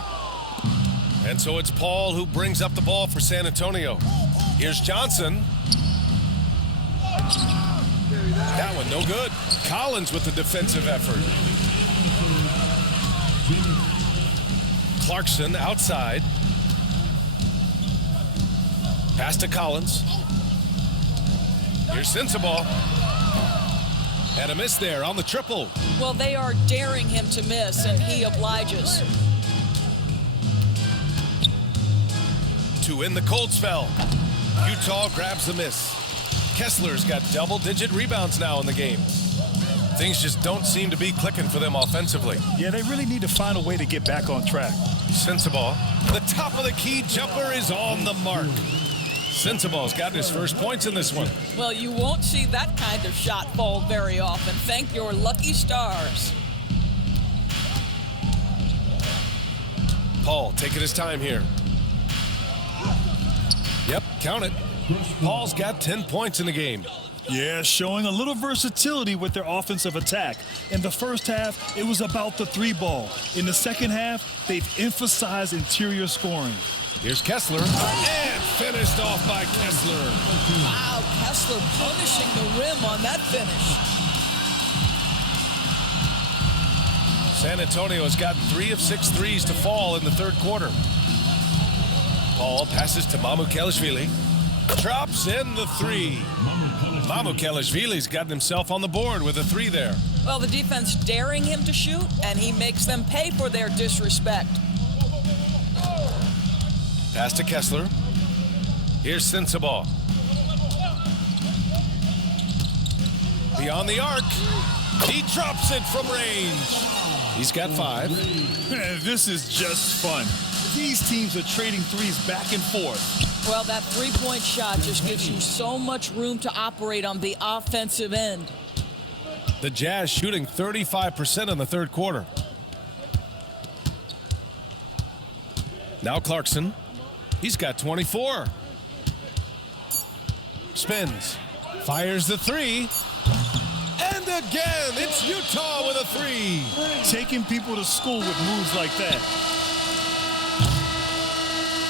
And so it's Paul who brings up the ball for San Antonio. Here's Johnson. That one, no good. Collins with the defensive effort. Clarkson outside. Pass to Collins. Here's Sensabaugh. And a miss there on the triple. Well, they are daring him to miss, and he obliges. To end the cold spell. Utah grabs the miss. Kessler's got double-digit rebounds now in the game. Things just don't seem to be clicking for them offensively. Yeah, they really need to find a way to get back on track. Sensabaugh, the top of the key jumper is on the mark. Sensabaugh's gotten his first points in this one. Well, you won't see that kind of shot fall very often. Thank your lucky stars. Paul taking his time here. Yep, count it. Paul's got 10 points in the game. Yeah, showing a little versatility with their offensive attack. In the first half, it was about the 3-ball. In the second half, they've emphasized interior scoring. Here's Kessler, and finished off by Kessler. Wow, Kessler punishing the rim on that finish. San Antonio has gotten 3 of 6 threes to fall in the third quarter. Paul passes to Mamukelashvili. Drops in the 3. Mamukelashvili's gotten himself on the board with a 3 there. Well, the defense daring him to shoot, and he makes them pay for their disrespect. Pass to Kessler. Here's Sensabaugh. Beyond the arc. He drops it from range. He's got 5. Man, this is just fun. These teams are trading threes back and forth. Well, that three-point shot just gives you so much room to operate on the offensive end. The Jazz shooting 35% in the third quarter. Now Clarkson. He's got 24. Spins. Fires the 3. And again, it's Utah with a 3. Taking people to school with moves like that.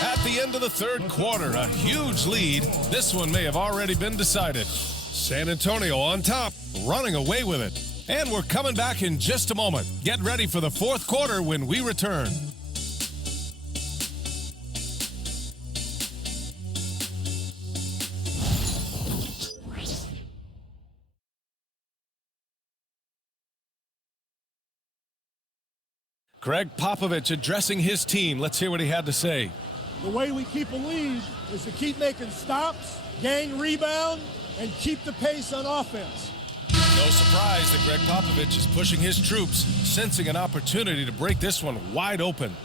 At the end of the third quarter, a huge lead. This one may have already been decided. San Antonio on top, running away with it. And we're coming back in just a moment. Get ready for the fourth quarter when we return. Greg Popovich addressing his team. Let's hear what he had to say. The way we keep a lead is to keep making stops, gain rebound, and keep the pace on offense. No surprise that Greg Popovich is pushing his troops, sensing an opportunity to break this one wide open.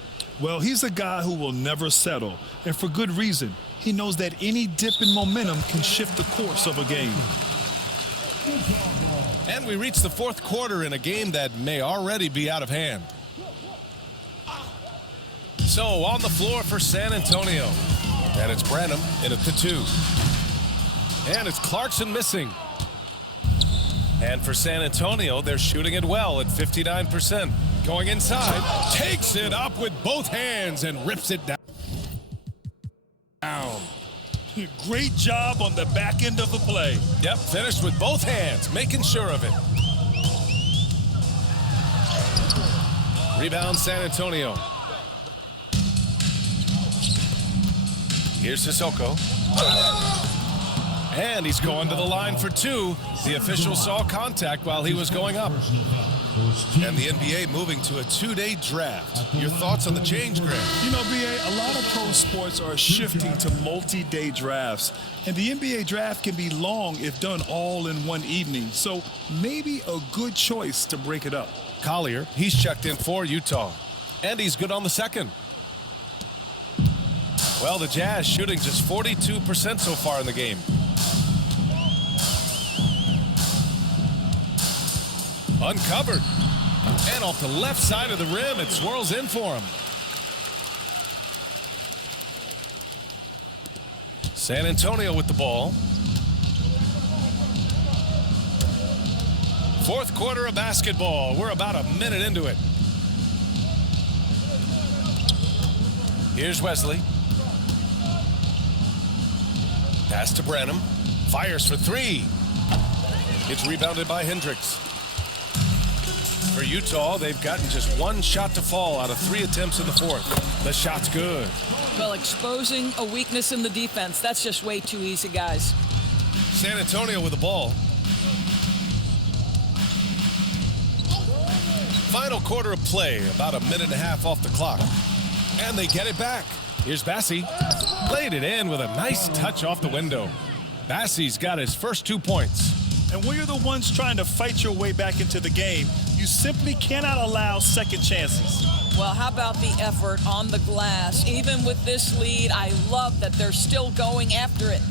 Well, he's a guy who will never settle, and for good reason. He knows that any dip in momentum can shift the course of a game. And we reach the fourth quarter in a game that may already be out of hand. So on the floor for San Antonio. And it's Branham in at the 2. And it's Clarkson missing. And for San Antonio, they're shooting it well at 59%. Going inside, takes it up with both hands and rips it down. Great job on the back end of the play. Yep, finished with both hands, making sure of it. Rebound San Antonio. Here's Sissoko. And he's going to the line for 2. The official saw contact while he was going up. And the NBA moving to a 2-day draft. Your thoughts on the change, Greg? You know, BA, a lot of pro sports are shifting to multi-day drafts. And the NBA draft can be long if done all in one evening. So maybe a good choice to break it up. Collier, he's checked in for Utah. And he's good on the second. Well, the Jazz shooting just 42% so far in the game. Uncovered. And off the left side of the rim, it swirls in for him. San Antonio with the ball. Fourth quarter of basketball. We're about a minute into it. Here's Wesley. Pass to Branham. Fires for 3. It's rebounded by Hendricks. For Utah, they've gotten just 1 shot to fall out of 3 attempts in the fourth. The shot's good. Well, exposing a weakness in the defense, that's just way too easy, guys. San Antonio with the ball. Final quarter of play, about a minute and a half off the clock. And they get it back. Here's Bassi. Played it in with a nice touch off the window. Bassi's got his first 2 points. And when you're the ones trying to fight your way back into the game, you simply cannot allow second chances. Well, how about the effort on the glass? Even with this lead, I love that they're still going after it.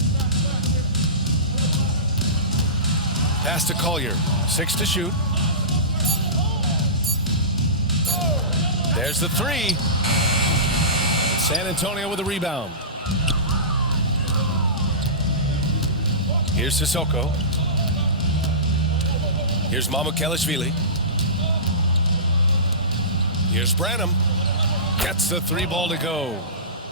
Pass to Collier. 6 to shoot. There's the 3. San Antonio with a rebound. Here's Sissoko. Here's Mamukelashvili. Here's Branham. Gets the 3 ball to go.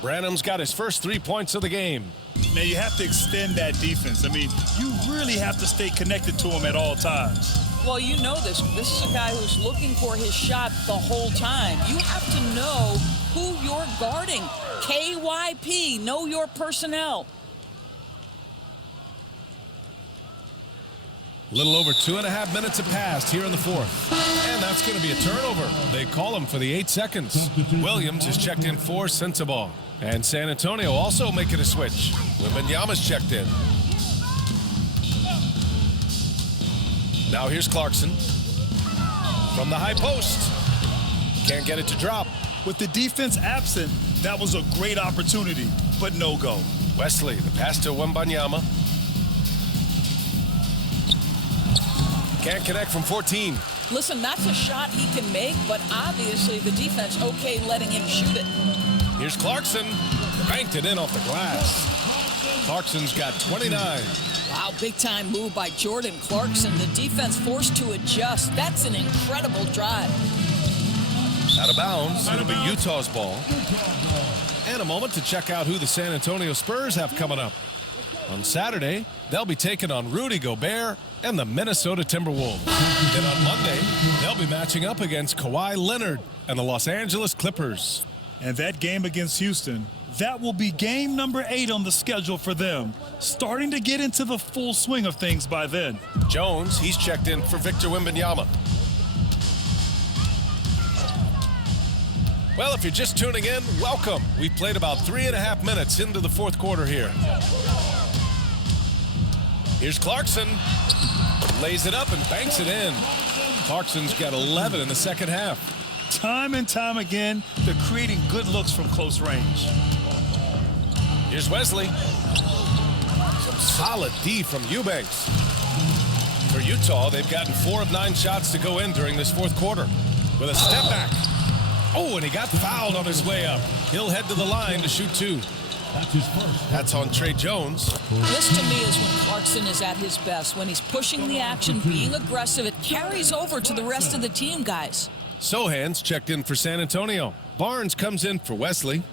Branham's got his first 3 points of the game. Now, you have to extend that defense. I mean, you really have to stay connected to him at all times. Well, you know this. This is a guy who's looking for his shot the whole time. You have to know who you're guarding. KYP, know your personnel. A little over 2.5 minutes have passed here in the fourth. And that's going to be a turnover. They call him for the 8 seconds. Williams is checked in for Sensabaugh. And San Antonio also making a switch. Wembanyama's checked in. Now here's Clarkson. From the high post. Can't get it to drop. With the defense absent, that was a great opportunity, but no go. Wesley, the pass to Wembanyama. Can't connect from 14. Listen, that's a shot he can make, but obviously the defense okay letting him shoot it. Here's Clarkson. Banked it in off the glass. Clarkson's got 29. Wow, big-time move by Jordan Clarkson. The defense forced to adjust. That's an incredible drive. Out of bounds. It'll be Utah's ball. And a moment to check out who the San Antonio Spurs have coming up. On Saturday, they'll be taking on Rudy Gobert and the Minnesota Timberwolves. Then on Monday, they'll be matching up against Kawhi Leonard and the Los Angeles Clippers. And that game against Houston, that will be game number 8 on the schedule for them, starting to get into the full swing of things by then. Jones, he's checked in for Victor Wembanyama. Well, if you're just tuning in, welcome. We played about 3.5 minutes into the fourth quarter here. Here's Clarkson. Lays it up and banks it in. Clarkson's got 11 in the second half. Time and time again, they're creating good looks from close range. Here's Wesley. Some solid D from Eubanks. For Utah, they've gotten 4 of 9 shots to go in during this fourth quarter. With a step back. Oh, and he got fouled on his way up. He'll head to the line to shoot 2. That's his first. That's on Trey Jones. This, to me, is when Clarkson is at his best. When he's pushing the action, being aggressive, it carries over to the rest of the team, guys. Sohan's checked in for San Antonio. Barnes comes in for Wesley.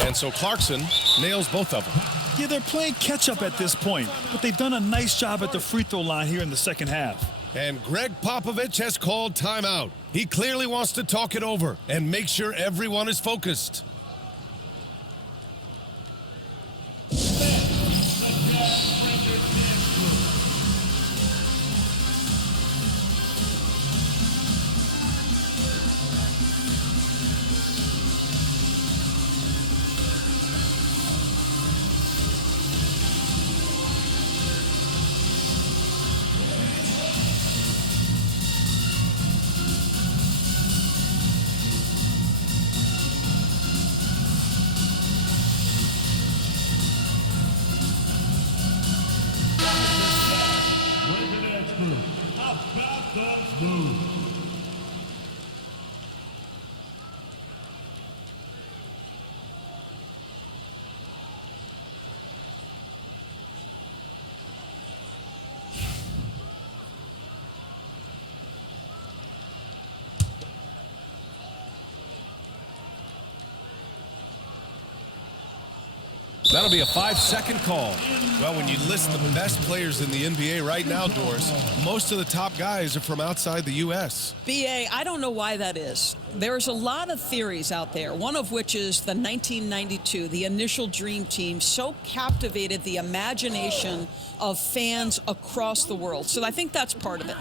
And so Clarkson nails both of them. Yeah, they're playing catch-up at this point, but they've done a nice job at the free throw line here in the second half. And Greg Popovich has called timeout. He clearly wants to talk it over and make sure everyone is focused. About that move. That'll be a 5-second call. Well, when you list the best players in the NBA right now, Doris, most of the top guys are from outside the U.S. BA, I don't know why that is. There's a lot of theories out there, one of which is the 1992, the initial Dream Team, so captivated the imagination of fans across the world. So I think that's part of it.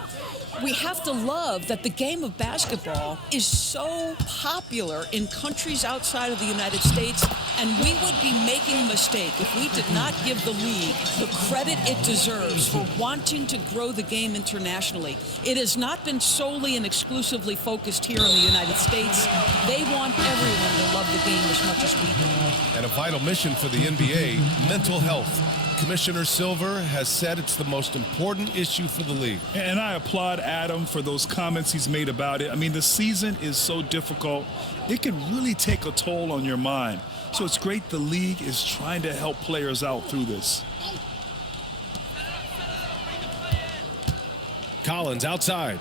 We have to love that the game of basketball is so popular in countries outside of the United States, and we would be making a mistake if we did not give the league the credit it deserves for wanting to grow the game internationally. It has not been solely and exclusively focused here in the United States. They want everyone to love the game as much as we do. And a vital mission for the NBA, mental health. Commissioner Silver has said it's the most important issue for the league. And I applaud Adam for those comments he's made about it. I mean, the season is so difficult. It can really take a toll on your mind. So it's great the league is trying to help players out through this. Collins outside.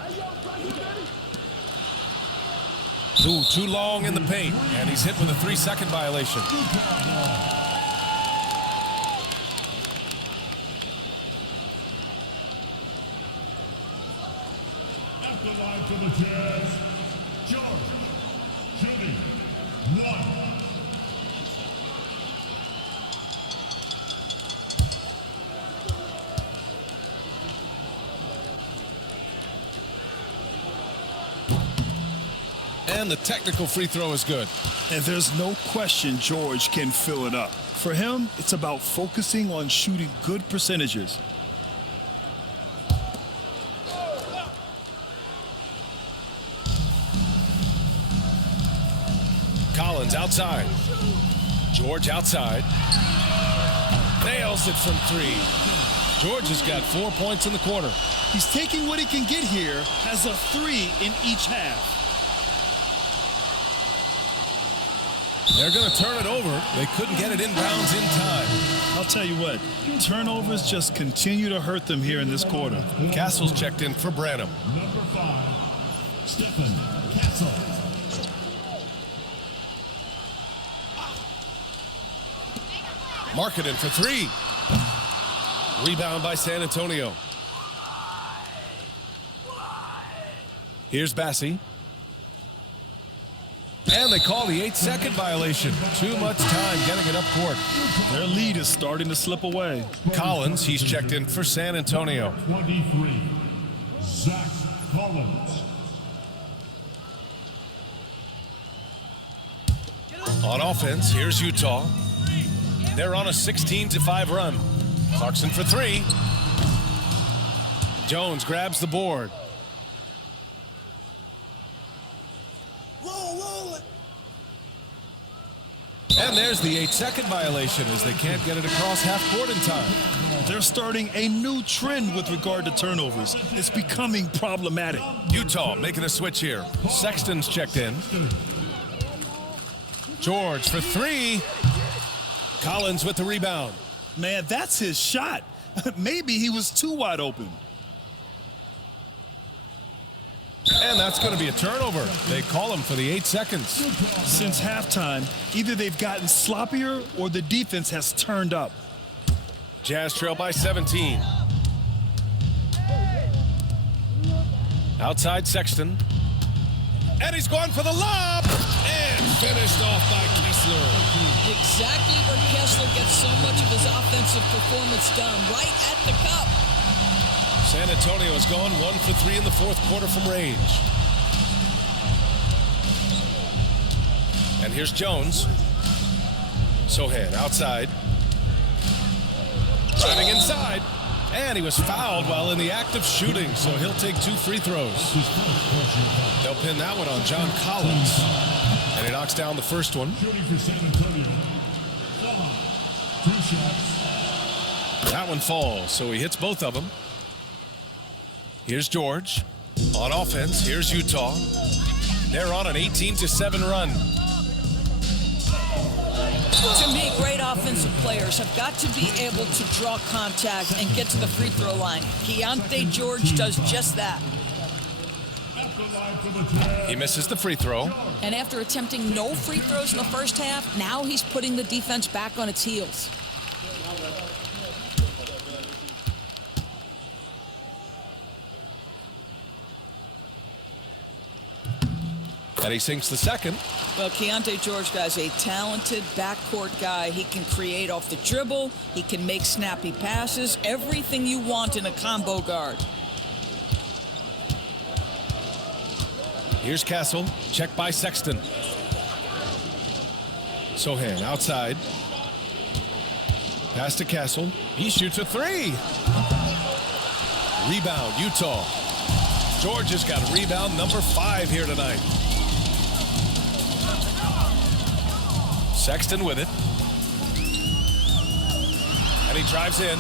Too long in the paint, and he's hit with a 3-second violation. To the Jazz, George, shooting, 1. And the technical free throw is good. And there's no question George can fill it up. For him, it's about focusing on shooting good percentages. Collins outside. George outside. Nails it from 3. George has got 4 points in the quarter. He's taking what he can get here, has a 3 in each half. They're going to turn it over. They couldn't get it inbounds in time. I'll tell you what, turnovers just continue to hurt them here in this quarter. Castle's checked in for Branham. Number 5, Stephen Castle. Marketing for 3. Rebound by San Antonio. Here's Bassie. And they call the 8-second violation. Too much time getting it up court. Their lead is starting to slip away. Collins, he's checked in for San Antonio. 23, Zach Collins. On offense, here's Utah. They're on a 16-5 run. Clarkson for three. Jones grabs the board. And there's the 8-second violation as they can't get it across half court in time. They're starting a new trend with regard to turnovers. It's becoming problematic. Utah making a switch here. Sexton's checked in. George for three. Collins with the rebound. Man, that's his shot. Maybe he was too wide open. And that's going to be a turnover. They call him for the 8 seconds. Since halftime, either they've gotten sloppier or the defense has turned up. Jazz trail by 17. Outside Sexton. And he's going for the lob. And finished off by Kessler. Exactly where Kessler gets so much of his offensive performance done, right at the cup. San Antonio has gone 1 for 3 in the fourth quarter from range. And here's Jones. Sohan outside. Driving inside. And he was fouled while in the act of shooting, so he'll take 2 free throws. They'll pin that one on John Collins. And he knocks down the first one. Shooting for San Antonio. 2 shots. That one falls, so he hits both of them. Here's George. On offense, here's Utah. They're on an 18-7 run. To me, great offensive players have got to be able to draw contact and get to the free throw line. Keontae George does just that. He misses the free throw. And after attempting no free throws in the first half, now he's putting the defense back on its heels. And he sinks the second. Well, Keontae George, guys, a talented backcourt guy. He can create off the dribble. He can make snappy passes. Everything you want in a combo guard. Here's Castle. Check by Sexton. Sohan outside. Pass to Castle. He shoots a three. Rebound, Utah. George has got rebound number 5 here tonight. Sexton with it. And he drives in.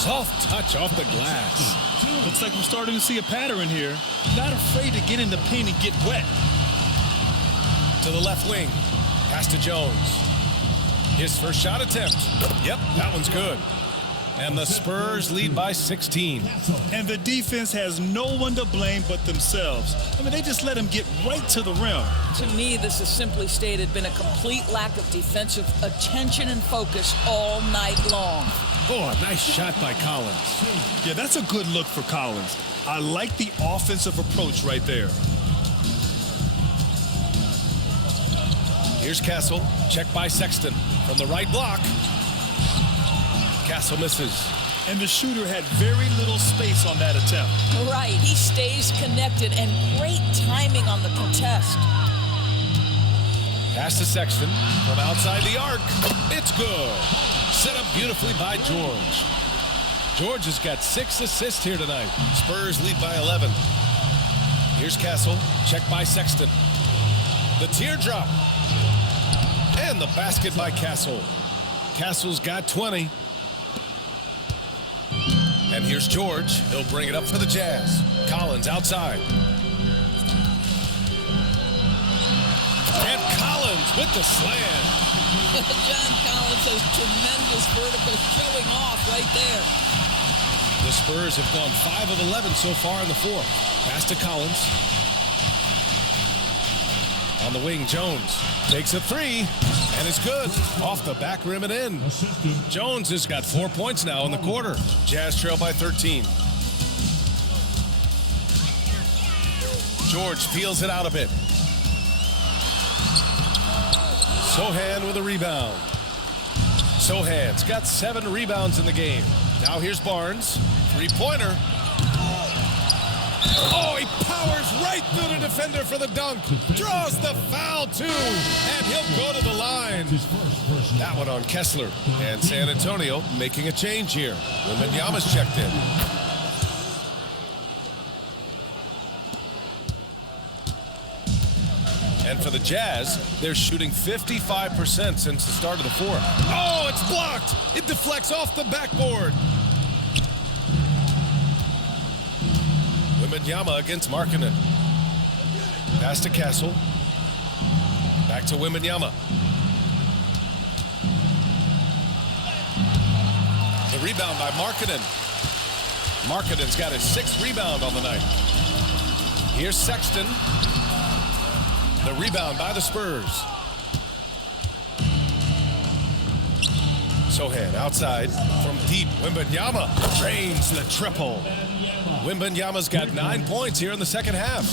Soft touch off the glass. Looks like we're starting to see a pattern here. Not afraid to get in the paint and get wet. To the left wing. Pass to Jones. His first shot attempt. Yep, that one's good. And the Spurs lead by 16. And the defense has no one to blame but themselves. I mean, they just let him get right to the rim. To me, this has simply stated been a complete lack of defensive attention and focus all night long. Oh, a nice shot by Collins. Yeah, that's a good look for Collins. I like the offensive approach right there. Here's Castle. Check by Sexton. From the right block. Castle misses. And the shooter had very little space on that attempt. Right, he stays connected and great timing on the contest. Pass to Sexton from outside the arc. It's good. Set up beautifully by George. George has got 6 assists here tonight. Spurs lead by 11. Here's Castle. Check by Sexton. The teardrop. And the basket by Castle. Castle's got 20. And here's George. He'll bring it up for the Jazz. Collins outside. And Collins with the slam. John Collins has tremendous vertical showing off right there. The Spurs have gone 5 of 11 so far in the fourth. Pass to Collins. On the wing, Jones takes a three, and it's good. Off the back rim and in. Jones has got 4 points now in the quarter. Jazz trail by 13. George peels it out a bit. Sohan with a rebound. Sohan's got 7 rebounds in the game. Now here's Barnes. Three-pointer. Oh, he powers right right through the defender for the dunk. Draws the foul, too, and he'll go to the line. That one on Kessler. And San Antonio making a change here. Wembanyama's checked in. And for the Jazz, they're shooting 55% since the start of the fourth. Oh, it's blocked. It deflects off the backboard. Wembanyama against Markkanen. Pass to Castle. Back to Wembanyama. The rebound by Markkanen. Markkanen's got his 6th rebound on the night. Here's Sexton. The rebound by the Spurs. Sohan outside from deep. Wembanyama drains the triple. Wembanyama's got 9 points here in the second half.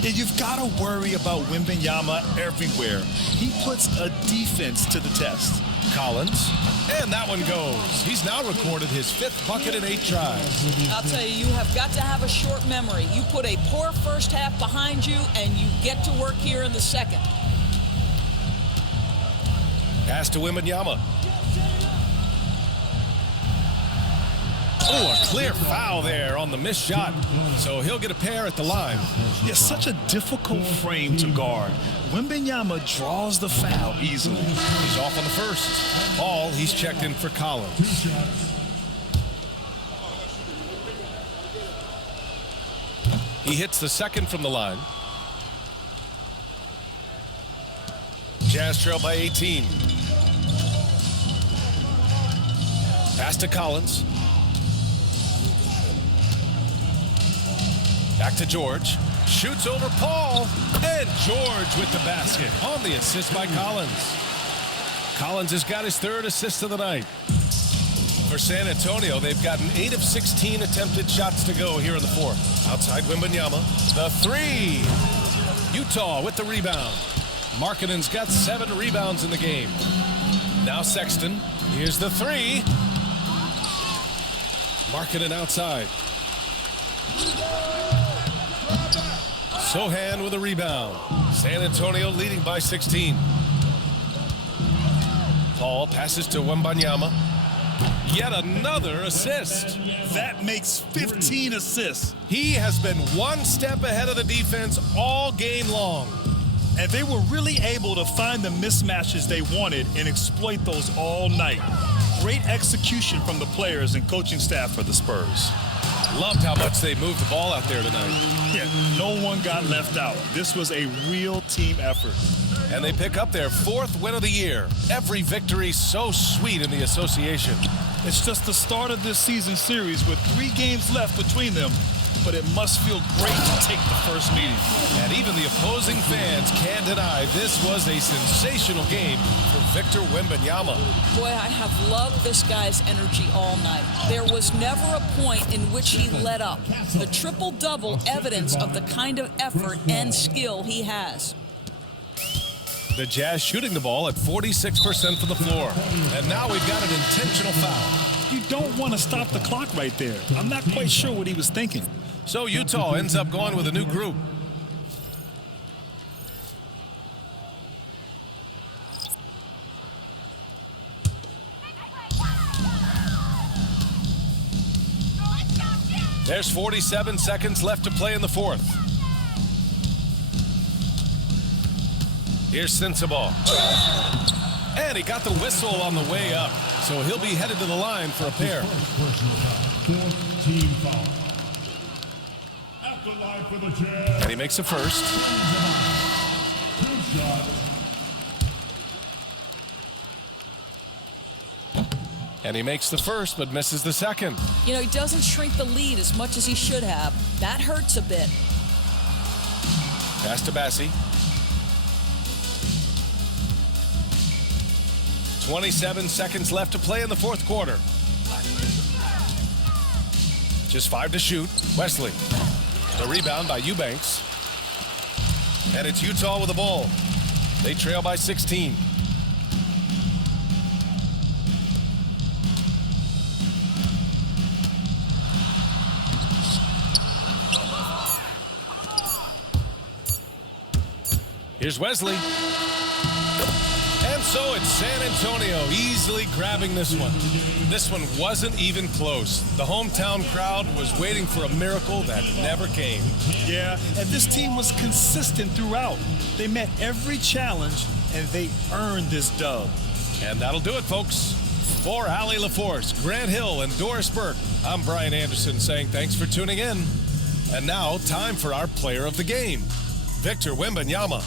Yeah, you've got to worry about Wembanyama everywhere. He puts a defense to the test. Collins, and that one goes. He's now recorded his 5th bucket in 8 tries. I'll tell you, you have got to have a short memory. You put a poor first half behind you, and you get to work here in the second. Pass to Wembanyama. Oh, a clear foul there on the missed shot. So he'll get a pair at the line. Yeah, such a difficult frame to guard. Wembanyama draws the foul easily. He's off on the first. Paul, he's checked in for Collins. He hits the second from the line. Jazz trail by 18. Pass to Collins. Back to George. Shoots over Paul. And George with the basket on the assist by Collins. Collins has got his 3rd assist of the night. For San Antonio, they've gotten 8 of 16 attempted shots to go here in the fourth. Outside Wembanyama. The 3. Utah with the rebound. Markkanen's got 7 rebounds in the game. Now Sexton. Here's the 3. Markkanen outside. Sohan with a rebound. San Antonio leading by 16. Paul passes to Wembanyama. Yet another assist. That makes 15 assists. He has been one step ahead of the defense all game long. And they were really able to find the mismatches they wanted and exploit those all night. Great execution from the players and coaching staff for the Spurs. Loved how much they moved the ball out there tonight. Yeah, no one got left out. This was a real team effort. And they pick up their 4th win of the year. Every victory so sweet in the association. It's just the start of this season series with 3 games left between them, but it must feel great to take the first meeting. And even the opposing fans can't deny this was a sensational game for Victor Wembanyama. Boy, I have loved this guy's energy all night. There was never a point in which he let up. The triple-double evidence of the kind of effort and skill he has. The Jazz shooting the ball at 46% from the floor. And now we've got an intentional foul. You don't want to stop the clock right there. I'm not quite sure what he was thinking. So Utah ends up going with a new group. There's 47 seconds left to play in the fourth. Here's Sensabaugh. And he got the whistle on the way up. So he'll be headed to the line for a pair. And he makes a first. And he makes the first, but misses the second. You know, he doesn't shrink the lead as much as he should have. That hurts a bit. Pass to Bassie. 27 seconds left to play in the fourth quarter. Just 5 to shoot. Wesley. The rebound by Eubanks. And it's Utah with the ball. They trail by 16. Here's Wesley. And so it's San Antonio easily grabbing this one. This one wasn't even close. The hometown crowd was waiting for a miracle that never came. Yeah, and this team was consistent throughout. They met every challenge, and they earned this dub. And that'll do it, folks. For Allie LaForce, Grant Hill, and Doris Burke, I'm Brian Anderson saying thanks for tuning in. And now, time for our player of the game, Victor Wembanyama.